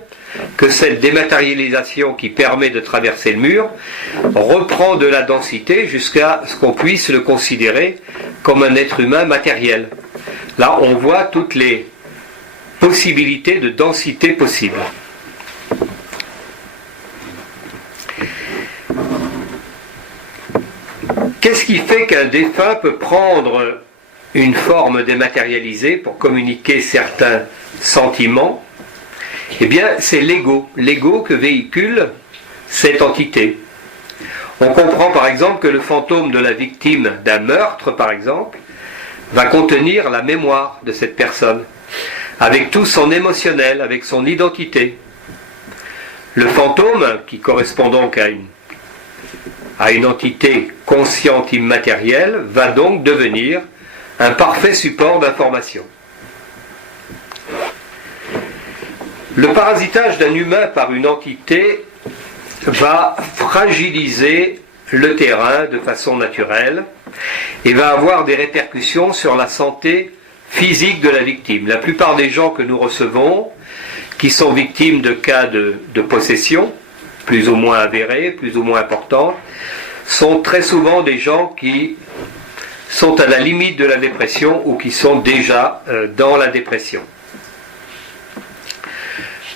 que cette dématérialisation qui permet de traverser le mur reprend de la densité jusqu'à ce qu'on puisse le considérer comme un être humain matériel. Là, on voit toutes les possibilités de densité possibles. Qu'est-ce qui fait qu'un défunt peut prendre une forme dématérialisée pour communiquer certains sentiments? Eh bien, c'est l'ego que véhicule cette entité. On comprend par exemple que le fantôme de la victime d'un meurtre, par exemple, va contenir la mémoire de cette personne, avec tout son émotionnel, avec son identité. Le fantôme, qui correspond donc à une entité consciente immatérielle, va donc devenir un parfait support d'information. Le parasitage d'un humain par une entité va fragiliser le terrain de façon naturelle et va avoir des répercussions sur la santé physique de la victime. La plupart des gens que nous recevons, qui sont victimes de cas de possession, plus ou moins avérés, plus ou moins importants, sont très souvent des gens qui sont à la limite de la dépression ou qui sont déjà dans la dépression.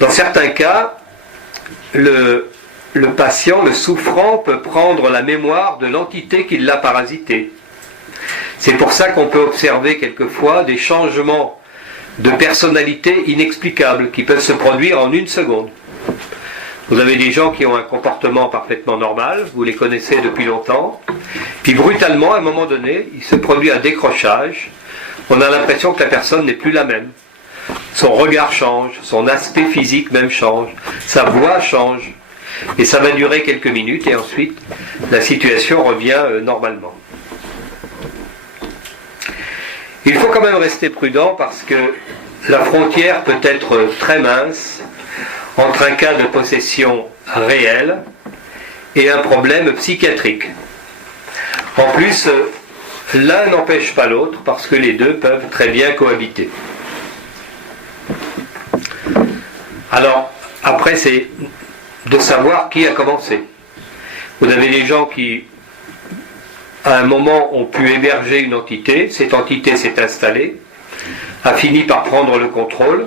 Dans certains cas, le patient, le souffrant, peut prendre la mémoire de l'entité qui l'a parasité. C'est pour ça qu'on peut observer quelquefois des changements de personnalité inexplicables qui peuvent se produire en une seconde. Vous avez des gens qui ont un comportement parfaitement normal, vous les connaissez depuis longtemps, puis brutalement, à un moment donné, il se produit un décrochage, on a l'impression que la personne n'est plus la même. Son regard change, son aspect physique même change, sa voix change, et ça va durer quelques minutes, et ensuite, la situation revient normalement. Il faut quand même rester prudent parce que la frontière peut être très mince entre un cas de possession réelle et un problème psychiatrique. En plus, l'un n'empêche pas l'autre parce que les deux peuvent très bien cohabiter. Alors, après, c'est de savoir qui a commencé. Vous avez des gens qui à un moment, ont pu héberger une entité. Cette entité s'est installée, a fini par prendre le contrôle,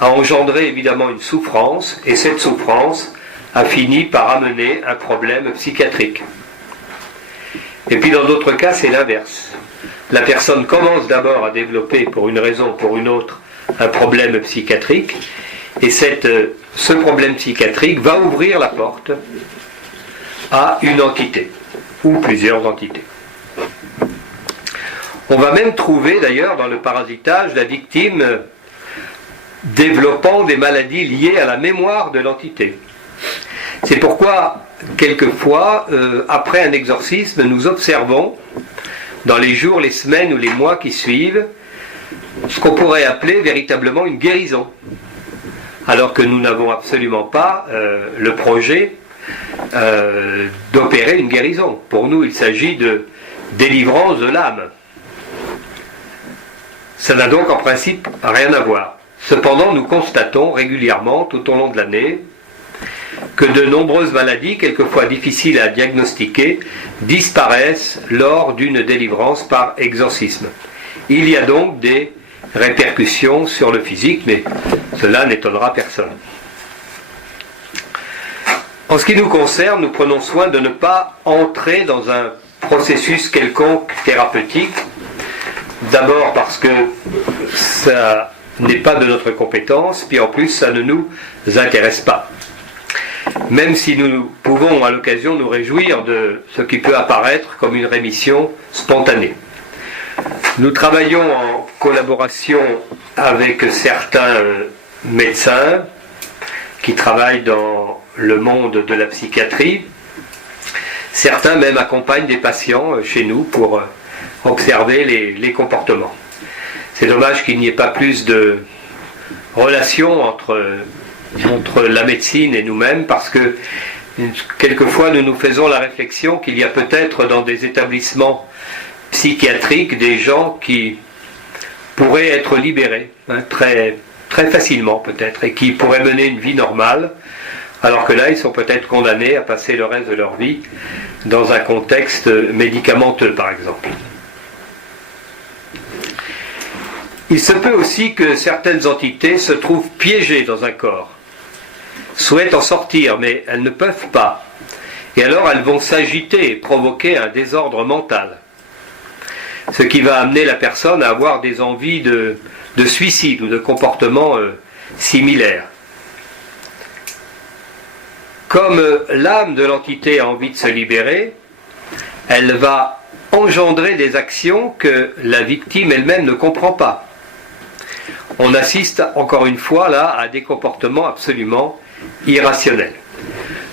a engendré évidemment une souffrance, et cette souffrance a fini par amener un problème psychiatrique. Et puis dans d'autres cas, c'est l'inverse. La personne commence d'abord à développer, pour une raison ou pour une autre, un problème psychiatrique, et ce problème psychiatrique va ouvrir la porte à une entité, ou plusieurs entités. On va même trouver d'ailleurs dans le parasitage la victime développant des maladies liées à la mémoire de l'entité. C'est pourquoi, quelquefois, après un exorcisme, nous observons, dans les jours, les semaines ou les mois qui suivent, ce qu'on pourrait appeler véritablement une guérison. Alors que nous n'avons absolument pas le projet d'opérer une guérison. Pour nous, il s'agit de délivrance de l'âme. Ça n'a donc en principe rien à voir. Cependant, nous constatons régulièrement, tout au long de l'année, que de nombreuses maladies, quelquefois difficiles à diagnostiquer, disparaissent lors d'une délivrance par exorcisme. Il y a donc des répercussions sur le physique, mais cela n'étonnera personne. En ce qui nous concerne, nous prenons soin de ne pas entrer dans un processus quelconque thérapeutique, d'abord parce que ça n'est pas de notre compétence, puis en plus ça ne nous intéresse pas. Même si nous pouvons à l'occasion nous réjouir de ce qui peut apparaître comme une rémission spontanée. Nous travaillons en collaboration avec certains médecins qui travaillent dans le monde de la psychiatrie. Certains même accompagnent des patients chez nous pour observer les comportements. C'est dommage qu'il n'y ait pas plus de relation entre la médecine et nous-mêmes, parce que quelquefois nous nous faisons la réflexion qu'il y a peut-être dans des établissements psychiatriques des gens qui pourraient être libérés très, très facilement peut-être, et qui pourraient mener une vie normale, alors que là ils sont peut-être condamnés à passer le reste de leur vie dans un contexte médicamenteux par exemple. Il se peut aussi que certaines entités se trouvent piégées dans un corps, souhaitent en sortir, mais elles ne peuvent pas. Et alors elles vont s'agiter et provoquer un désordre mental. Ce qui va amener la personne à avoir des envies de suicide ou de comportements similaires. Comme l'âme de l'entité a envie de se libérer, elle va engendrer des actions que la victime elle-même ne comprend pas. On assiste encore une fois là à des comportements absolument irrationnels.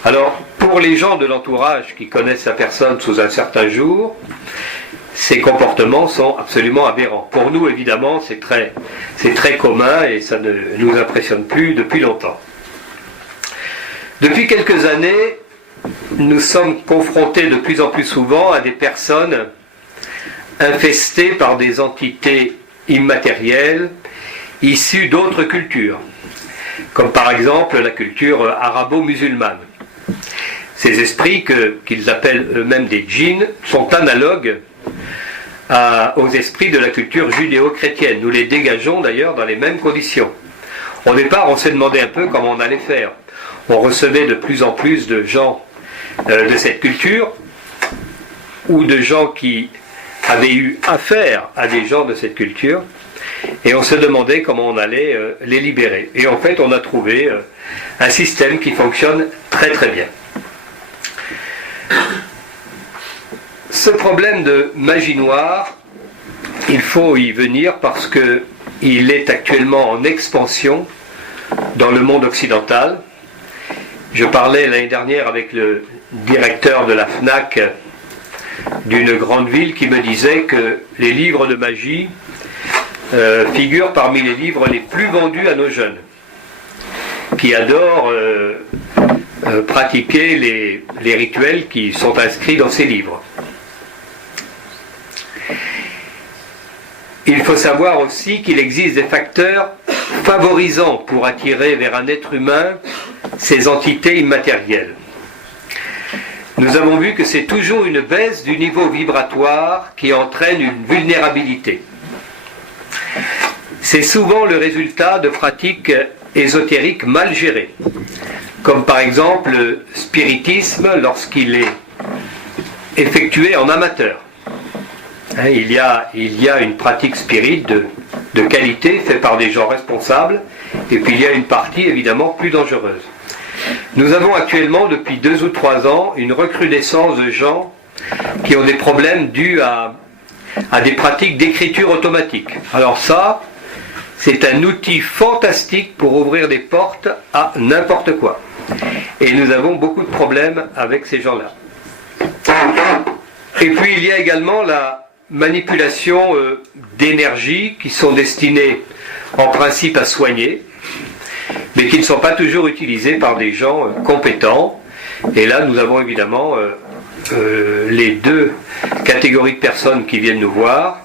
Alors, pour les gens de l'entourage qui connaissent la personne sous un certain jour, ces comportements sont absolument aberrants. Pour nous, évidemment, c'est très commun et ça ne nous impressionne plus depuis longtemps. Depuis quelques années, nous sommes confrontés de plus en plus souvent à des personnes infestées par des entités immatérielles issues d'autres cultures, comme par exemple la culture arabo-musulmane. Ces esprits, qu'ils appellent eux-mêmes des djinns, sont analogues aux esprits de la culture judéo-chrétienne. Nous les dégageons d'ailleurs dans les mêmes conditions. Au départ, on s'est demandé un peu comment on allait faire. On recevait de plus en plus de gens de cette culture, ou de gens qui avaient eu affaire à des gens de cette culture, et on se demandait comment on allait les libérer. Et en fait, on a trouvé un système qui fonctionne très très bien. Ce problème de magie noire, il faut y venir parce qu'il est actuellement en expansion dans le monde occidental. Je parlais l'année dernière avec le directeur de la FNAC d'une grande ville qui me disait que les livres de magie figurent parmi les livres les plus vendus à nos jeunes, qui adorent pratiquer les rituels qui sont inscrits dans ces livres. Il faut savoir aussi qu'il existe des facteurs favorisants pour attirer vers un être humain ces entités immatérielles. nous avons vu que c'est toujours une baisse du niveau vibratoire qui entraîne une vulnérabilité. C'est souvent le résultat de pratiques ésotériques mal gérées, comme par exemple le spiritisme lorsqu'il est effectué en amateur. Il y a une pratique spirit de qualité faite par des gens responsables, et puis il y a une partie évidemment plus dangereuse. Nous avons actuellement depuis 2 ou 3 ans une recrudescence de gens qui ont des problèmes dus à des pratiques d'écriture automatique. Alors ça, c'est un outil fantastique pour ouvrir des portes à n'importe quoi. Et nous avons beaucoup de problèmes avec ces gens-là. Et puis il y a également la manipulation d'énergie qui sont destinées en principe à soigner, mais qui ne sont pas toujours utilisées par des gens compétents. Et là, nous avons évidemment les 2 catégories de personnes qui viennent nous voir,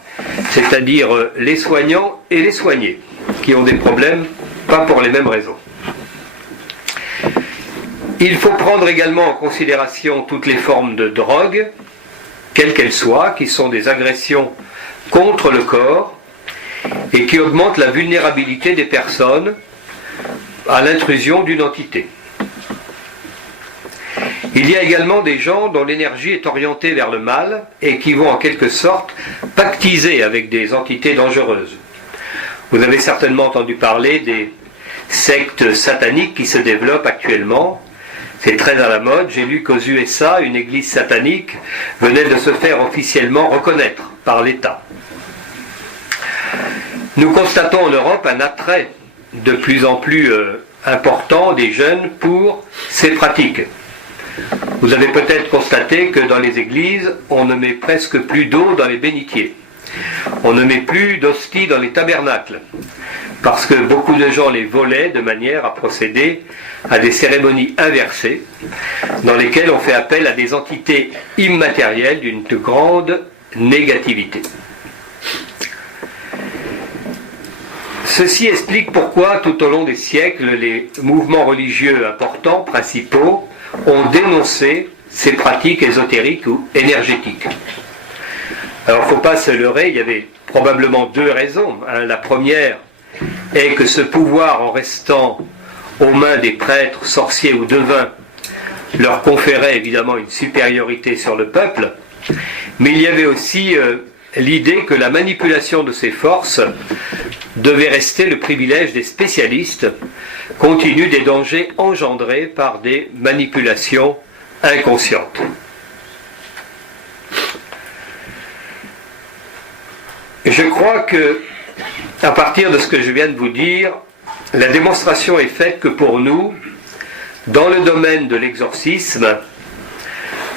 c'est-à-dire les soignants et les soignés, qui ont des problèmes, pas pour les mêmes raisons. Il faut prendre également en considération toutes les formes de drogue, quelles qu'elles soient, qui sont des agressions contre le corps et qui augmentent la vulnérabilité des personnes à l'intrusion d'une entité. Il y a également des gens dont l'énergie est orientée vers le mal et qui vont en quelque sorte pactiser avec des entités dangereuses. Vous avez certainement entendu parler des sectes sataniques qui se développent actuellement. C'est très à la mode. J'ai lu qu'aux USA, une église satanique venait de se faire officiellement reconnaître par l'État. Nous constatons en Europe un attrait de plus en plus important des jeunes pour ces pratiques. Vous avez peut-être constaté que dans les églises, on ne met presque plus d'eau dans les bénitiers. On ne met plus d'hosties dans les tabernacles, parce que beaucoup de gens les volaient de manière à procéder à des cérémonies inversées, dans lesquelles on fait appel à des entités immatérielles d'une grande négativité. Ceci explique pourquoi, tout au long des siècles, les mouvements religieux importants, principaux, ont dénoncé ces pratiques ésotériques ou énergétiques. Alors, il ne faut pas se leurrer, il y avait probablement 2 raisons. La première est que ce pouvoir, en restant aux mains des prêtres, sorciers ou devins, leur conférait évidemment une supériorité sur le peuple, mais il y avait aussi l'idée que la manipulation de ces forces devait rester le privilège des spécialistes, compte tenu des dangers engendrés par des manipulations inconscientes. Je crois que, à partir de ce que je viens de vous dire, la démonstration est faite que pour nous, dans le domaine de l'exorcisme,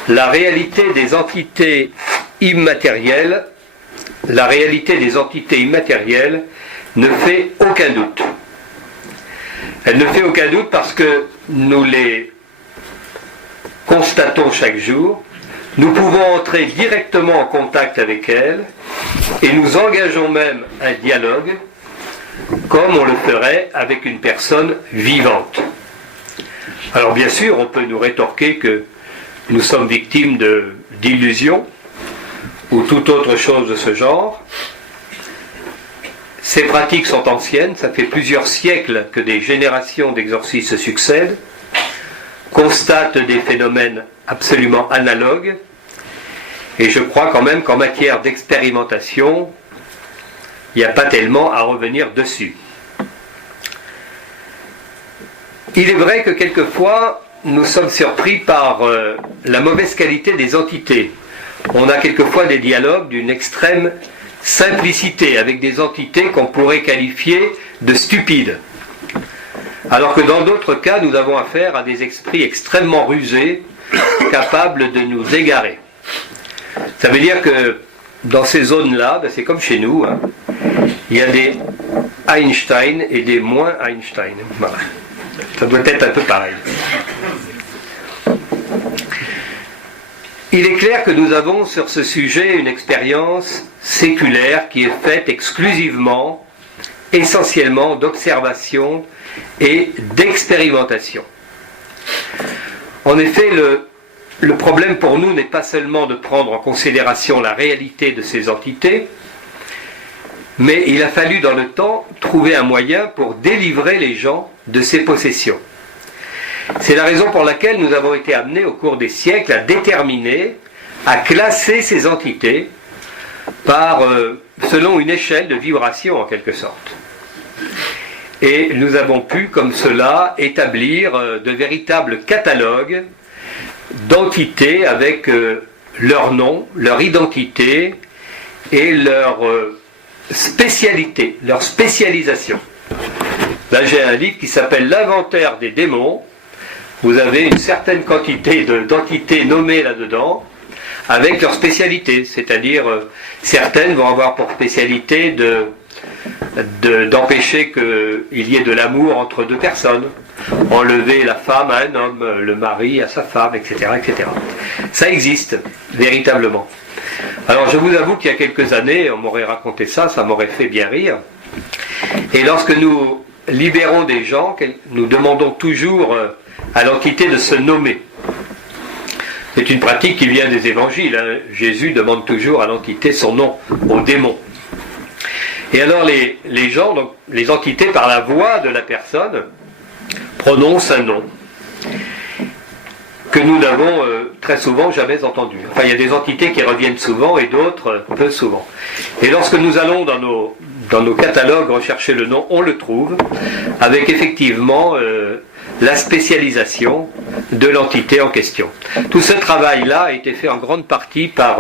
la réalité des entités immatérielles, ne fait aucun doute. Elle ne fait aucun doute parce que nous les constatons chaque jour, nous pouvons entrer directement en contact avec elles et nous engageons même un dialogue comme on le ferait avec une personne vivante. Alors bien sûr, on peut nous rétorquer que nous sommes victimes d'illusions ou toute autre chose de ce genre. Ces pratiques sont anciennes, ça fait plusieurs siècles que des générations d'exorcistes se succèdent, constatent des phénomènes absolument analogues, et je crois quand même qu'en matière d'expérimentation, il n'y a pas tellement à revenir dessus. Il est vrai que quelquefois, nous sommes surpris par la mauvaise qualité des entités. On a quelquefois des dialogues d'une extrême simplicité avec des entités qu'on pourrait qualifier de stupides. Alors que dans d'autres cas, nous avons affaire à des esprits extrêmement rusés, capables de nous égarer. Ça veut dire que dans ces zones-là, c'est comme chez nous, il y a des Einstein et des moins Einstein. Voilà. Ça doit être un peu pareil. Il est clair que nous avons sur ce sujet une expérience séculaire qui est faite exclusivement, essentiellement d'observation et d'expérimentation. En effet, le problème pour nous n'est pas seulement de prendre en considération la réalité de ces entités, mais il a fallu dans le temps trouver un moyen pour délivrer les gens de ces possessions. C'est la raison pour laquelle nous avons été amenés au cours des siècles à déterminer, à classer ces entités selon une échelle de vibration en quelque sorte. Et nous avons pu, comme cela, établir de véritables catalogues d'entités avec leur nom, leur identité et leur spécialité, leur spécialisation. Là j'ai un livre qui s'appelle L'inventaire des démons. Vous avez une certaine quantité d'entités nommées là-dedans avec leur spécialité, c'est-à-dire certaines vont avoir pour spécialité d'empêcher qu'il y ait de l'amour entre deux personnes, enlever la femme à un homme, le mari à sa femme, etc., etc. Ça existe véritablement. Alors je vous avoue qu'il y a quelques années, on m'aurait raconté ça, ça m'aurait fait bien rire. Et lorsque nous libérons des gens, nous demandons toujours à l'entité de se nommer. C'est une pratique qui vient des évangiles. Hein. Jésus demande toujours à l'entité son nom, au démon. Et alors les gens, donc, les entités par la voix de la personne, prononcent un nom que nous n'avons très souvent jamais entendu. Enfin, il y a des entités qui reviennent souvent et d'autres peu souvent. Et lorsque nous allons dans nos catalogues rechercher le nom, on le trouve, avec effectivement la spécialisation de l'entité en question. Tout ce travail-là a été fait en grande partie par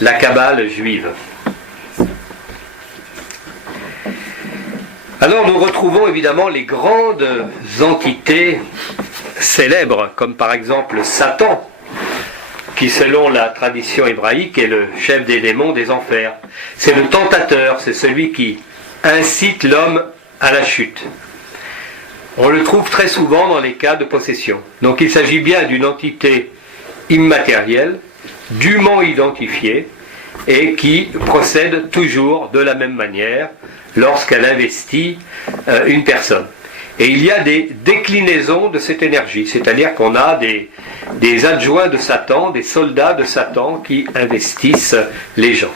la Kabbale juive. Alors nous retrouvons évidemment les grandes entités célèbres, comme par exemple Satan, qui selon la tradition hébraïque est le chef des démons des enfers. C'est le tentateur, c'est celui qui incite l'homme à la chute. On le trouve très souvent dans les cas de possession. Donc il s'agit bien d'une entité immatérielle, dûment identifiée, et qui procède toujours de la même manière lorsqu'elle investit une personne. Et il y a des déclinaisons de cette énergie, c'est-à-dire qu'on a des adjoints de Satan, des soldats de Satan qui investissent les gens.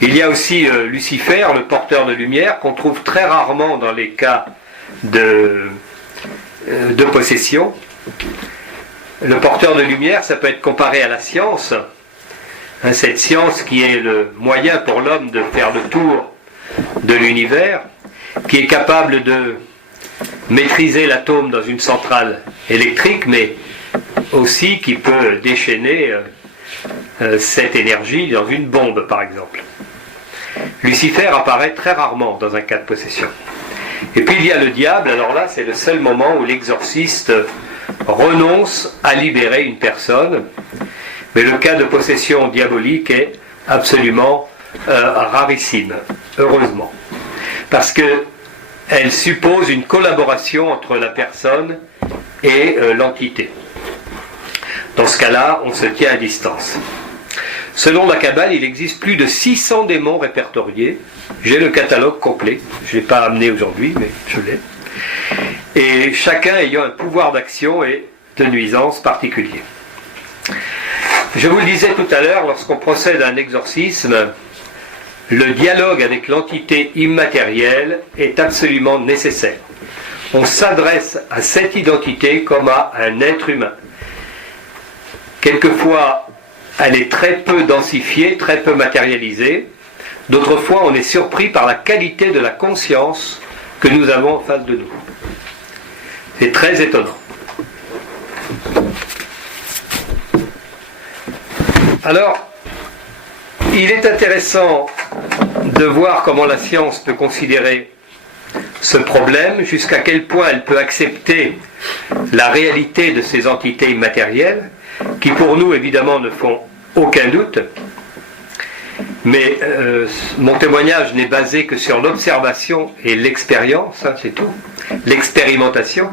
Il y a aussi Lucifer, le porteur de lumière, qu'on trouve très rarement dans les cas de possession. Le porteur de lumière, ça peut être comparé à la science, hein, cette science qui est le moyen pour l'homme de faire le tour de l'univers, qui est capable de maîtriser l'atome dans une centrale électrique, mais aussi qui peut déchaîner cette énergie dans une bombe, par exemple. Lucifer apparaît très rarement dans un cas de possession. Et puis il y a le diable, alors là c'est le seul moment où l'exorciste renonce à libérer une personne, mais le cas de possession diabolique est absolument rarissime, heureusement, parce qu'elle suppose une collaboration entre la personne et l'entité. Dans ce cas-là, on se tient à distance. Selon la Kabbale, il existe plus de 600 démons répertoriés. J'ai le catalogue complet, je ne l'ai pas amené aujourd'hui, mais je l'ai. Et chacun ayant un pouvoir d'action et de nuisance particulier. Je vous le disais tout à l'heure, lorsqu'on procède à un exorcisme, le dialogue avec l'entité immatérielle est absolument nécessaire. On s'adresse à cette identité comme à un être humain. Quelquefois, elle est très peu densifiée, très peu matérialisée. D'autres fois, on est surpris par la qualité de la conscience que nous avons en face de nous. C'est très étonnant. Alors, il est intéressant de voir comment la science peut considérer ce problème, jusqu'à quel point elle peut accepter la réalité de ces entités immatérielles, qui pour nous évidemment ne font aucun doute, mais mon témoignage n'est basé que sur l'observation et l'expérience, hein, c'est tout, l'expérimentation.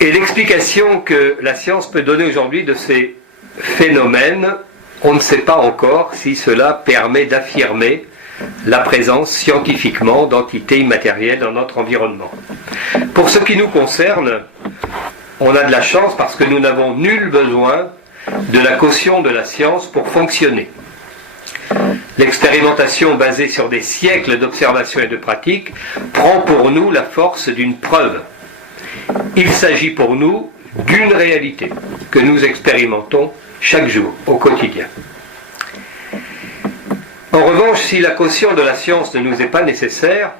Et l'explication que la science peut donner aujourd'hui de ces phénomènes, on ne sait pas encore si cela permet d'affirmer la présence scientifiquement d'entités immatérielles dans notre environnement. Pour ce qui nous concerne, on a de la chance parce que nous n'avons nul besoin de la caution de la science pour fonctionner. L'expérimentation basée sur des siècles d'observation et de pratique prend pour nous la force d'une preuve. Il s'agit pour nous d'une réalité que nous expérimentons chaque jour, au quotidien. En revanche, si la caution de la science ne nous est pas nécessaire,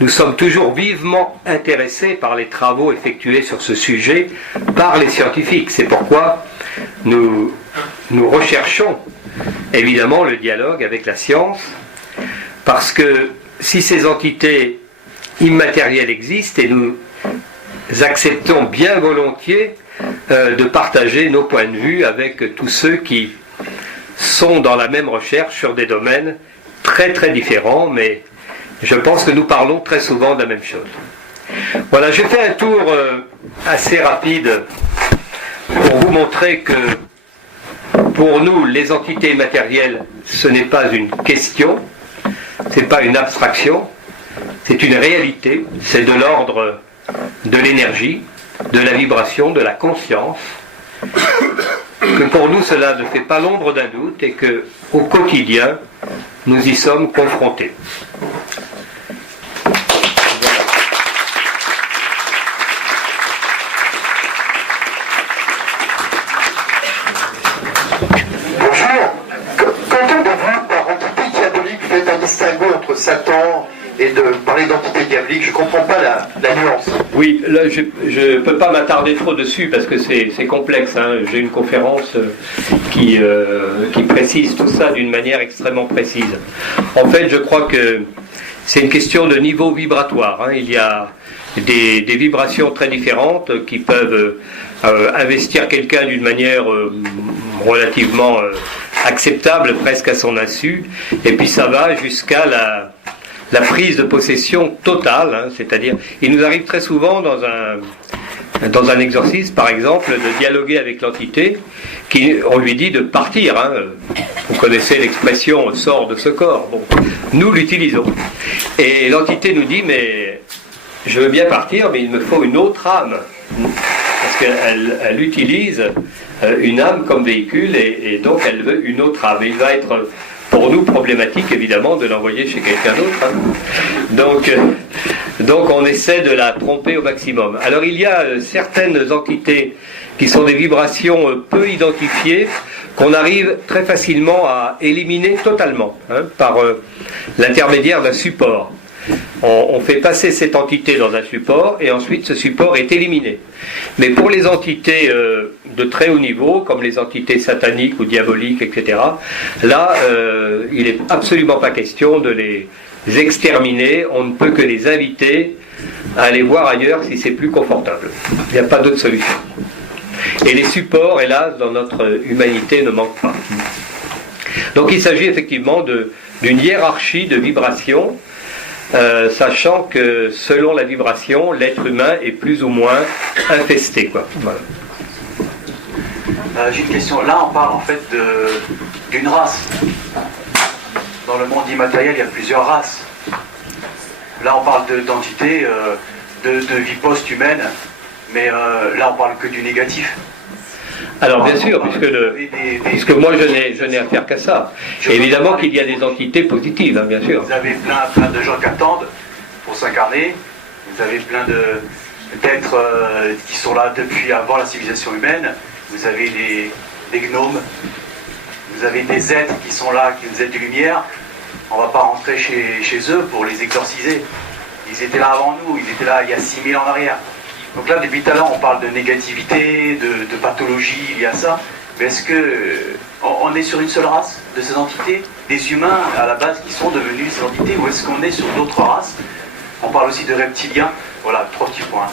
nous sommes toujours vivement intéressés par les travaux effectués sur ce sujet par les scientifiques. C'est pourquoi nous recherchons évidemment le dialogue avec la science, parce que si ces entités immatérielles existent, et nous acceptons bien volontiers de partager nos points de vue avec tous ceux qui sont dans la même recherche sur des domaines très très différents, mais je pense que nous parlons très souvent de la même chose. Voilà, j'ai fait un tour assez rapide pour vous montrer que pour nous, les entités immatérielles, ce n'est pas une question, ce n'est pas une abstraction, c'est une réalité, c'est de l'ordre de l'énergie, de la vibration, de la conscience, que pour nous cela ne fait pas l'ombre d'un doute et que au quotidien nous y sommes confrontés. Bonjour. Quand on développe par entité diabolique, vous faites un distinguo entre Satan et de parler d'entité diabolique, je ne comprends pas la nuance. Oui, là je ne peux pas m'attarder trop dessus parce que c'est complexe. Hein. J'ai une conférence qui précise tout ça d'une manière extrêmement précise. En fait, je crois que c'est une question de niveau vibratoire. Hein. Il y a des vibrations très différentes qui peuvent investir quelqu'un d'une manière relativement acceptable, presque à son insu, et puis ça va jusqu'à la prise de possession totale, hein, c'est-à-dire, il nous arrive très souvent dans un exorcisme, par exemple, de dialoguer avec l'entité, on lui dit de partir. Hein. Vous connaissez l'expression « sort de ce corps ». Bon, nous l'utilisons. Et l'entité nous dit « mais je veux bien partir, mais il me faut une autre âme ». Parce qu'elle utilise une âme comme véhicule et donc elle veut une autre âme. Il va être pour nous problématique évidemment de l'envoyer chez quelqu'un d'autre. Hein. Donc on essaie de la tromper au maximum. Alors il y a certaines entités qui sont des vibrations peu identifiées qu'on arrive très facilement à éliminer totalement hein, par l'intermédiaire d'un support. On fait passer cette entité dans un support et ensuite ce support est éliminé. Mais pour les entités de très haut niveau, comme les entités sataniques ou diaboliques, etc., là, il n'est absolument pas question de les exterminer. On ne peut que les inviter à aller voir ailleurs si c'est plus confortable. Il n'y a pas d'autre solution. Et les supports, hélas, dans notre humanité, ne manquent pas. Donc il s'agit effectivement d'une hiérarchie de vibrations, sachant que selon la vibration, l'être humain est plus ou moins infesté, quoi. Voilà. J'ai une question. Là, on parle en fait d'une race. Dans le monde immatériel, il y a plusieurs races. Là, on parle d'entités, de vie post-humaine, mais là, on parle que du négatif. Alors bien sûr, puisque moi je n'ai affaire qu'à ça. Évidemment qu'il y a des entités positives, hein, bien sûr. Vous avez plein de gens qui attendent pour s'incarner. Vous avez plein d'êtres qui sont là depuis avant la civilisation humaine. Vous avez des gnomes. Vous avez des êtres qui sont là, qui nous êtes de lumière. On ne va pas rentrer chez eux pour les exorciser. Ils étaient là avant nous, ils étaient là il y a 6000 ans en arrière. Donc là, depuis tout à l'heure, on parle de négativité, de pathologie liée à ça. Mais est-ce qu'on est sur une seule race de ces entités, des humains à la base qui sont devenus ces entités, ou est-ce qu'on est sur d'autres races? On parle aussi de reptiliens. Voilà, 3 petits points.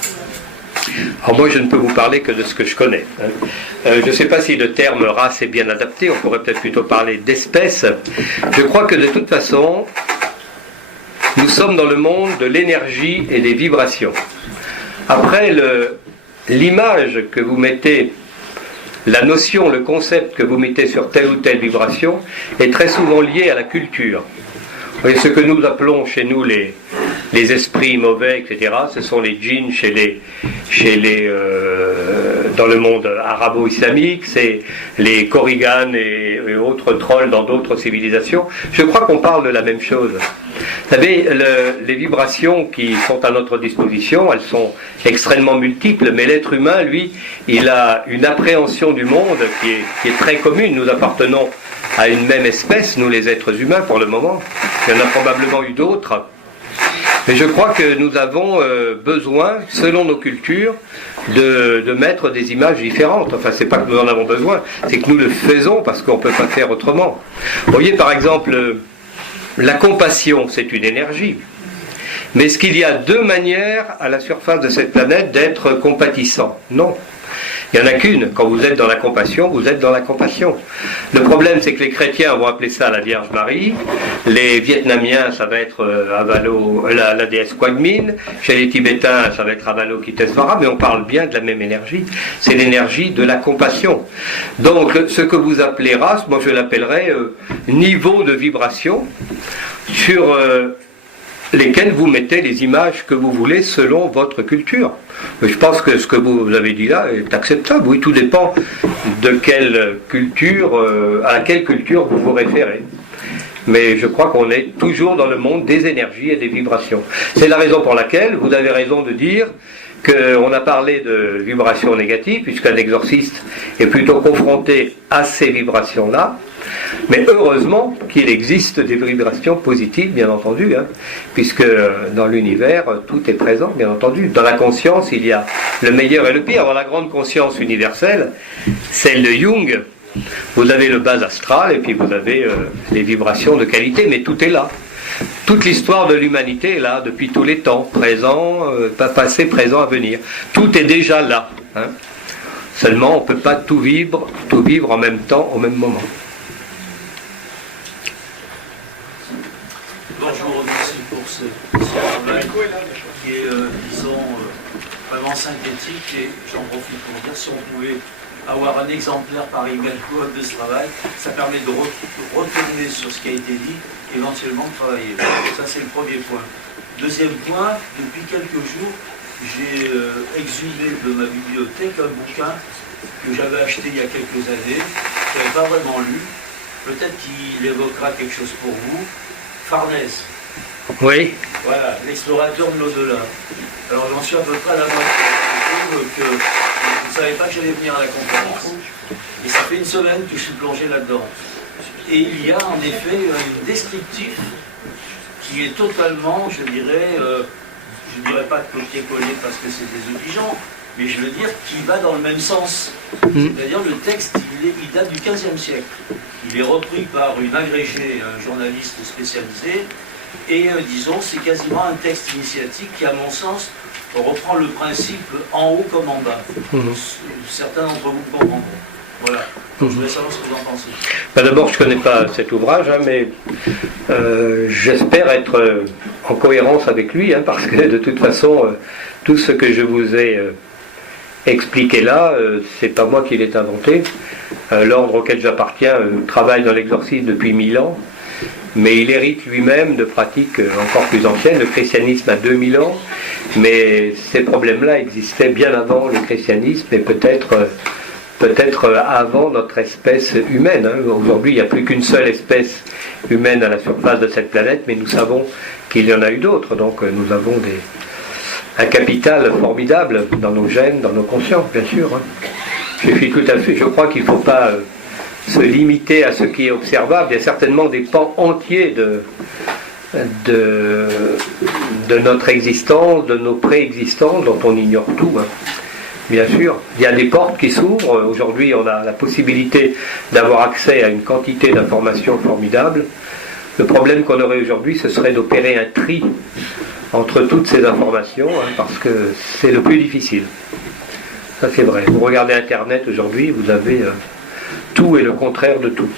Alors moi, je ne peux vous parler que de ce que je connais. Je ne sais pas si le terme race est bien adapté, on pourrait peut-être plutôt parler d'espèce. Je crois que de toute façon, nous sommes dans le monde de l'énergie et des vibrations. Après, l'image que vous mettez, la notion, le concept que vous mettez sur telle ou telle vibration est très souvent lié à la culture. Et ce que nous appelons chez nous les esprits mauvais, etc., ce sont les djinns chez les dans le monde arabo-islamique, c'est les Korrigan et autres trolls dans d'autres civilisations. Je crois qu'on parle de la même chose. Vous savez, les vibrations qui sont à notre disposition, elles sont extrêmement multiples, mais l'être humain, lui, il a une appréhension du monde qui est très commune. Nous appartenons à une même espèce, nous les êtres humains pour le moment. Il y en a probablement eu d'autres. Mais je crois que nous avons besoin, selon nos cultures, de mettre des images différentes. Enfin, c'est pas que nous en avons besoin, c'est que nous le faisons parce qu'on ne peut pas faire autrement. Vous voyez, par exemple, la compassion, c'est une énergie. Mais est-ce qu'il y a deux manières à la surface de cette planète d'être compatissant? Non. Il n'y en a qu'une. Quand vous êtes dans la compassion, vous êtes dans la compassion. Le problème, c'est que les chrétiens vont appeler ça la Vierge Marie. Les Vietnamiens, ça va être la déesse Quang Minh. Chez les Tibétains, ça va être Avalokitesvara. Mais on parle bien de la même énergie. C'est l'énergie de la compassion. Donc, ce que vous appelez race, moi je l'appellerais niveau de vibration sur lesquels vous mettez les images que vous voulez selon votre culture. Je pense que ce que vous avez dit là est acceptable. Oui, tout dépend de quelle culture, à quelle culture vous vous référez. Mais je crois qu'on est toujours dans le monde des énergies et des vibrations. C'est la raison pour laquelle vous avez raison de dire qu'on a parlé de vibrations négatives, puisqu'un exorciste est plutôt confronté à ces vibrations-là. Mais heureusement qu'il existe des vibrations positives, bien entendu, puisque dans l'univers, tout est présent, bien entendu. Dans la conscience, il y a le meilleur et le pire. Dans la grande conscience universelle, celle de Jung, vous avez le bas astral et puis vous avez les vibrations de qualité, mais tout est là. Toute l'histoire de l'humanité est là, depuis tous les temps, présent, passé, présent, à venir. Tout est déjà là. Seulement, on ne peut pas tout vivre en même temps, au même moment. Bon, je vous remercie pour ce travail qui est, disons, vraiment synthétique, et j'en profite pour dire, si on pouvait avoir un exemplaire par email de ce travail, ça permet de retourner sur ce qui a été dit, éventuellement de travailler. Ça, c'est le premier point. Deuxième point, depuis quelques jours, j'ai exhumé de ma bibliothèque un bouquin que j'avais acheté il y a quelques années, que je n'avais pas vraiment lu. Peut-être qu'il évoquera quelque chose pour vous. Farnèse. Oui. Voilà, l'explorateur de l'au-delà. Alors j'en suis à peu près à la moitié. Je trouve que vous ne savez pas que j'allais venir à la conférence. Et ça fait une semaine que je suis plongé là-dedans. Et il y a en effet un descriptif qui est totalement, je dirais pas de copier-coller parce que c'est désobligeant, mais je veux dire qui va dans le même sens. C'est-à-dire le texte, il date du XVe siècle. Il est repris par une agrégée, un journaliste spécialisé, et disons, c'est quasiment un texte initiatique qui, à mon sens, reprend le principe en haut comme en bas. Certains d'entre vous comprendront. Voilà. Donc, je voulais savoir ce que vous en pensez. D'abord, je ne connais pas cet ouvrage, mais j'espère être en cohérence avec lui, parce que de toute façon, tout ce que je vous ai expliqué là, c'est pas moi qui l'ai inventé. L'ordre auquel j'appartiens travaille dans l'exorcisme depuis 1000 ans, mais il hérite lui-même de pratiques encore plus anciennes. Le christianisme a 2000 ans, mais ces problèmes-là existaient bien avant le christianisme et peut-être avant notre espèce humaine. Aujourd'hui, il n'y a plus qu'une seule espèce humaine à la surface de cette planète, mais nous savons qu'il y en a eu d'autres. Donc nous avons un capital formidable dans nos gènes, dans nos consciences, bien sûr. Je crois qu'il ne faut pas se limiter à ce qui est observable. Il y a certainement des pans entiers de notre existence, de nos préexistences, dont on ignore tout. Bien sûr, il y a des portes qui s'ouvrent. Aujourd'hui, on a la possibilité d'avoir accès à une quantité d'informations formidables. Le problème qu'on aurait aujourd'hui, ce serait d'opérer un tri entre toutes ces informations, parce que c'est le plus difficile. Ça, c'est vrai. Vous regardez Internet aujourd'hui, vous avez tout et le contraire de tout.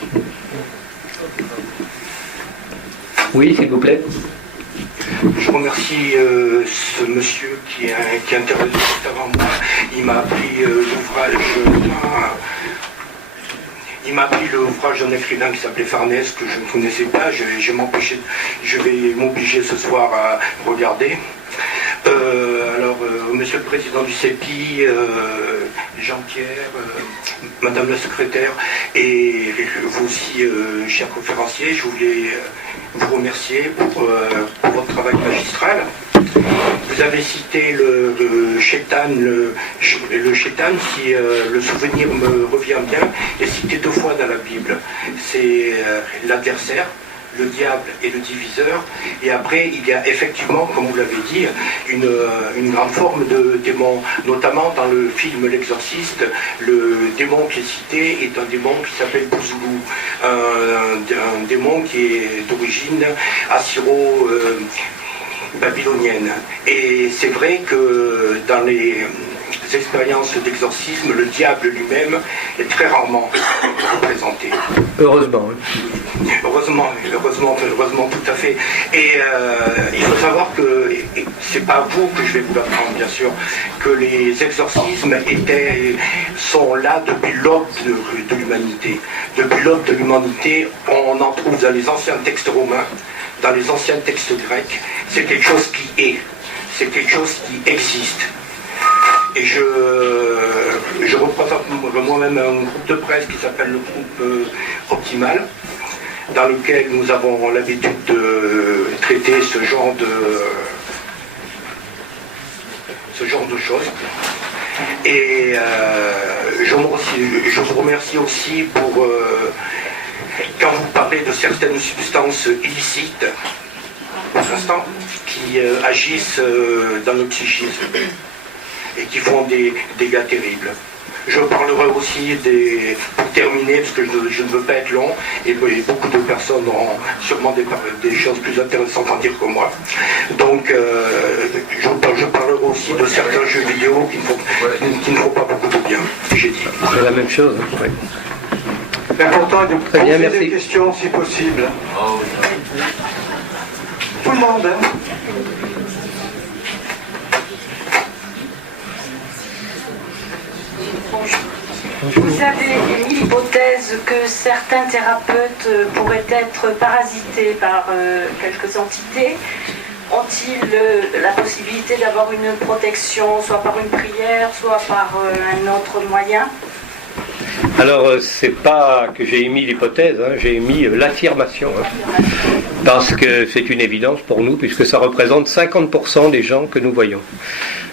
Oui, s'il vous plaît. Je remercie ce monsieur qui est intervenu juste avant moi. Il m'a appris l'ouvrage d'un écrivain qui s'appelait Farnèse, que je ne connaissais pas. Je vais m'obliger ce soir à regarder. Monsieur le Président du CEPI, Jean-Pierre, Madame la secrétaire, et vous aussi, cher conférencier, je voulais vous remercier pour votre travail magistral. Vous avez cité le Shaitan, le Shaitan, si le souvenir me revient bien, est cité 2 fois dans la Bible. C'est l'adversaire, le diable et le diviseur, et après il y a effectivement, comme vous l'avez dit, une grande forme de démon, notamment dans le film L'Exorciste. Le démon qui est cité est un démon qui s'appelle Bouzoulou, un démon qui est d'origine assyro babylonienne. Et c'est vrai que dans les expériences d'exorcisme, le diable lui-même est très rarement représenté. Heureusement. Heureusement tout à fait. Et il faut savoir que, c'est pas vous que je vais vous l'apprendre bien sûr, que les exorcismes sont là depuis l'aube de l'humanité. Depuis l'aube de l'humanité, on en trouve dans les anciens textes romains, dans les anciens textes grecs. C'est quelque chose qui est, c'est quelque chose qui existe. Et je représente moi-même un groupe de presse qui s'appelle le groupe Optimal, dans lequel nous avons l'habitude de traiter ce genre de choses. Et je vous remercie aussi pour, quand vous parlez de certaines substances illicites, pour l'instant, qui agissent dans le psychisme et qui font des dégâts terribles. Je parlerai aussi pour terminer, parce que je ne veux pas être long, et beaucoup de personnes auront sûrement des choses plus intéressantes à dire que moi. Donc, je parlerai aussi de certains jeux vidéo qui ne font pas beaucoup de bien, j'ai dit. C'est la même chose. Oui. L'important est de Très bien, poser merci. des questions si possible. Tout le monde, hein. Vous avez émis l'hypothèse que certains thérapeutes pourraient être parasités par quelques entités. Ont-ils la possibilité d'avoir une protection, soit par une prière, soit par un autre moyen ? Alors, c'est pas que j'ai émis l'hypothèse, hein, j'ai émis l'affirmation. Hein, parce que c'est une évidence pour nous, puisque ça représente 50% des gens que nous voyons.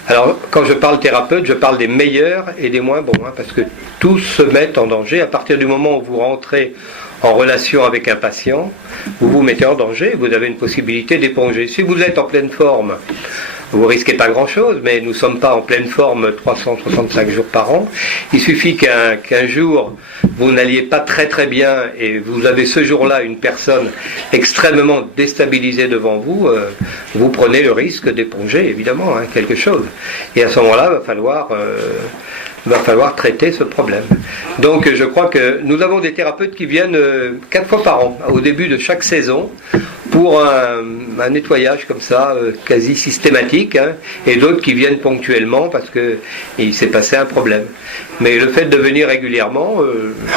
Alors, quand je parle thérapeute, je parle des meilleurs et des moins bons, hein, parce que tous se mettent en danger. À partir du moment où vous rentrez en relation avec un patient, vous vous mettez en danger, vous avez une possibilité d'éponger. Si vous êtes en pleine forme, vous risquez pas grand-chose, mais nous ne sommes pas en pleine forme 365 jours par an. Il suffit qu'un jour, vous n'alliez pas très très bien et vous avez ce jour-là une personne extrêmement déstabilisée devant vous, vous prenez le risque d'éponger, évidemment, hein, quelque chose. Et à ce moment-là, il va falloir traiter ce problème. Donc je crois que nous avons des thérapeutes qui viennent 4 fois par an, au début de chaque saison, pour un nettoyage comme ça, quasi systématique, hein, et d'autres qui viennent ponctuellement parce qu'il s'est passé un problème. Mais le fait de venir régulièrement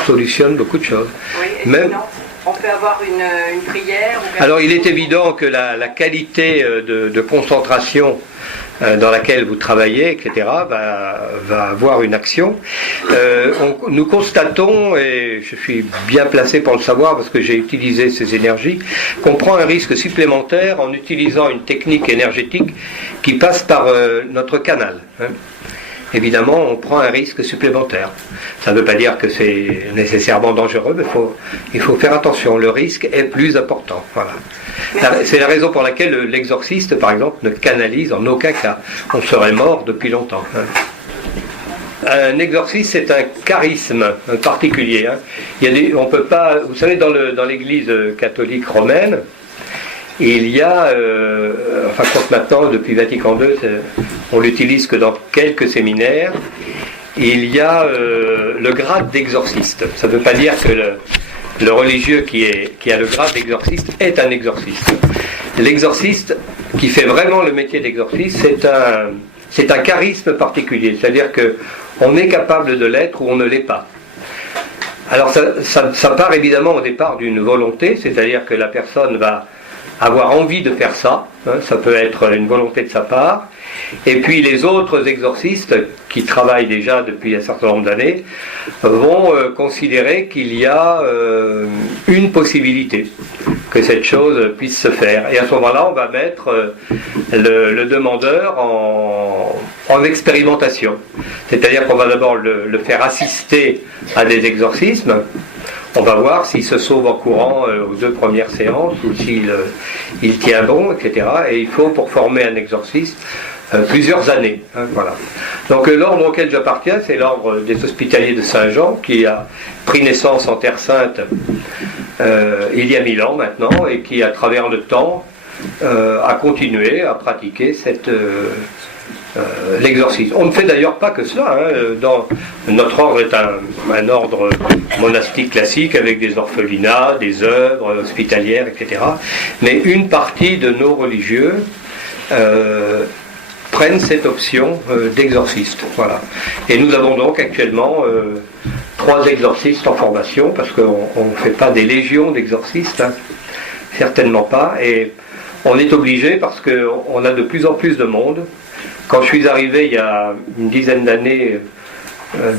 solutionne beaucoup de choses. Oui, même, on peut avoir une prière. Alors il est évident que la qualité de concentration dans laquelle vous travaillez, etc., va avoir une action. Nous constatons, et je suis bien placé pour le savoir parce que j'ai utilisé ces énergies, qu'on prend un risque supplémentaire en utilisant une technique énergétique qui passe par notre canal. Hein. Évidemment, on prend un risque supplémentaire. Ça ne veut pas dire que c'est nécessairement dangereux, mais il faut faire attention. Le risque est plus important. Voilà. C'est la raison pour laquelle l'exorciste, par exemple, ne canalise en aucun cas. On serait mort depuis longtemps. Un exorciste, c'est un charisme particulier. Hein. On peut pas. Vous savez, dans l'Église catholique romaine, il y a, maintenant, depuis Vatican II, on l'utilise que dans quelques séminaires, il y a le grade d'exorciste. Ça ne veut pas dire que le religieux qui a le grade d'exorciste est un exorciste. L'exorciste, qui fait vraiment le métier d'exorciste, c'est un charisme particulier. C'est-à-dire qu'on est capable de l'être ou on ne l'est pas. Alors ça part évidemment au départ d'une volonté, c'est-à-dire que la personne va avoir envie de faire ça, hein, ça peut être une volonté de sa part, Et puis les autres exorcistes, qui travaillent déjà depuis un certain nombre d'années, vont considérer qu'il y a une possibilité que cette chose puisse se faire. Et à ce moment-là, on va mettre le demandeur en expérimentation. C'est-à-dire qu'on va d'abord le faire assister à des exorcismes. On va voir s'il se sauve en courant aux 2 premières séances ou s'il il tient bon, etc. Et il faut, pour former un exorciste, plusieurs années. Hein, voilà. Donc l'ordre auquel j'appartiens, c'est l'ordre des Hospitaliers de Saint-Jean, qui a pris naissance en Terre Sainte il y a 1000 ans maintenant, et qui, à travers le temps, a continué à pratiquer l'exorcisme. On ne fait d'ailleurs pas que cela. Notre ordre est un ordre monastique classique avec des orphelinats, des œuvres hospitalières, etc. Mais une partie de nos religieux prennent cette option d'exorciste. Voilà. Et nous avons donc actuellement 3 exorcistes en formation, parce qu'on ne fait pas des légions d'exorcistes, hein, certainement pas. Et on est obligé parce qu'on a de plus en plus de monde. Quand je suis arrivé il y a une dizaine d'années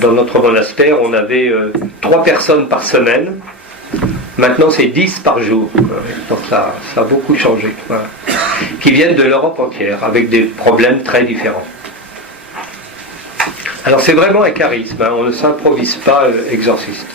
dans notre monastère, on avait 3 personnes par semaine. Maintenant, c'est 10 par jour. Donc ça a beaucoup changé. Voilà. Qui viennent de l'Europe entière, avec des problèmes très différents. Alors c'est vraiment un charisme, hein. On ne s'improvise pas exorciste.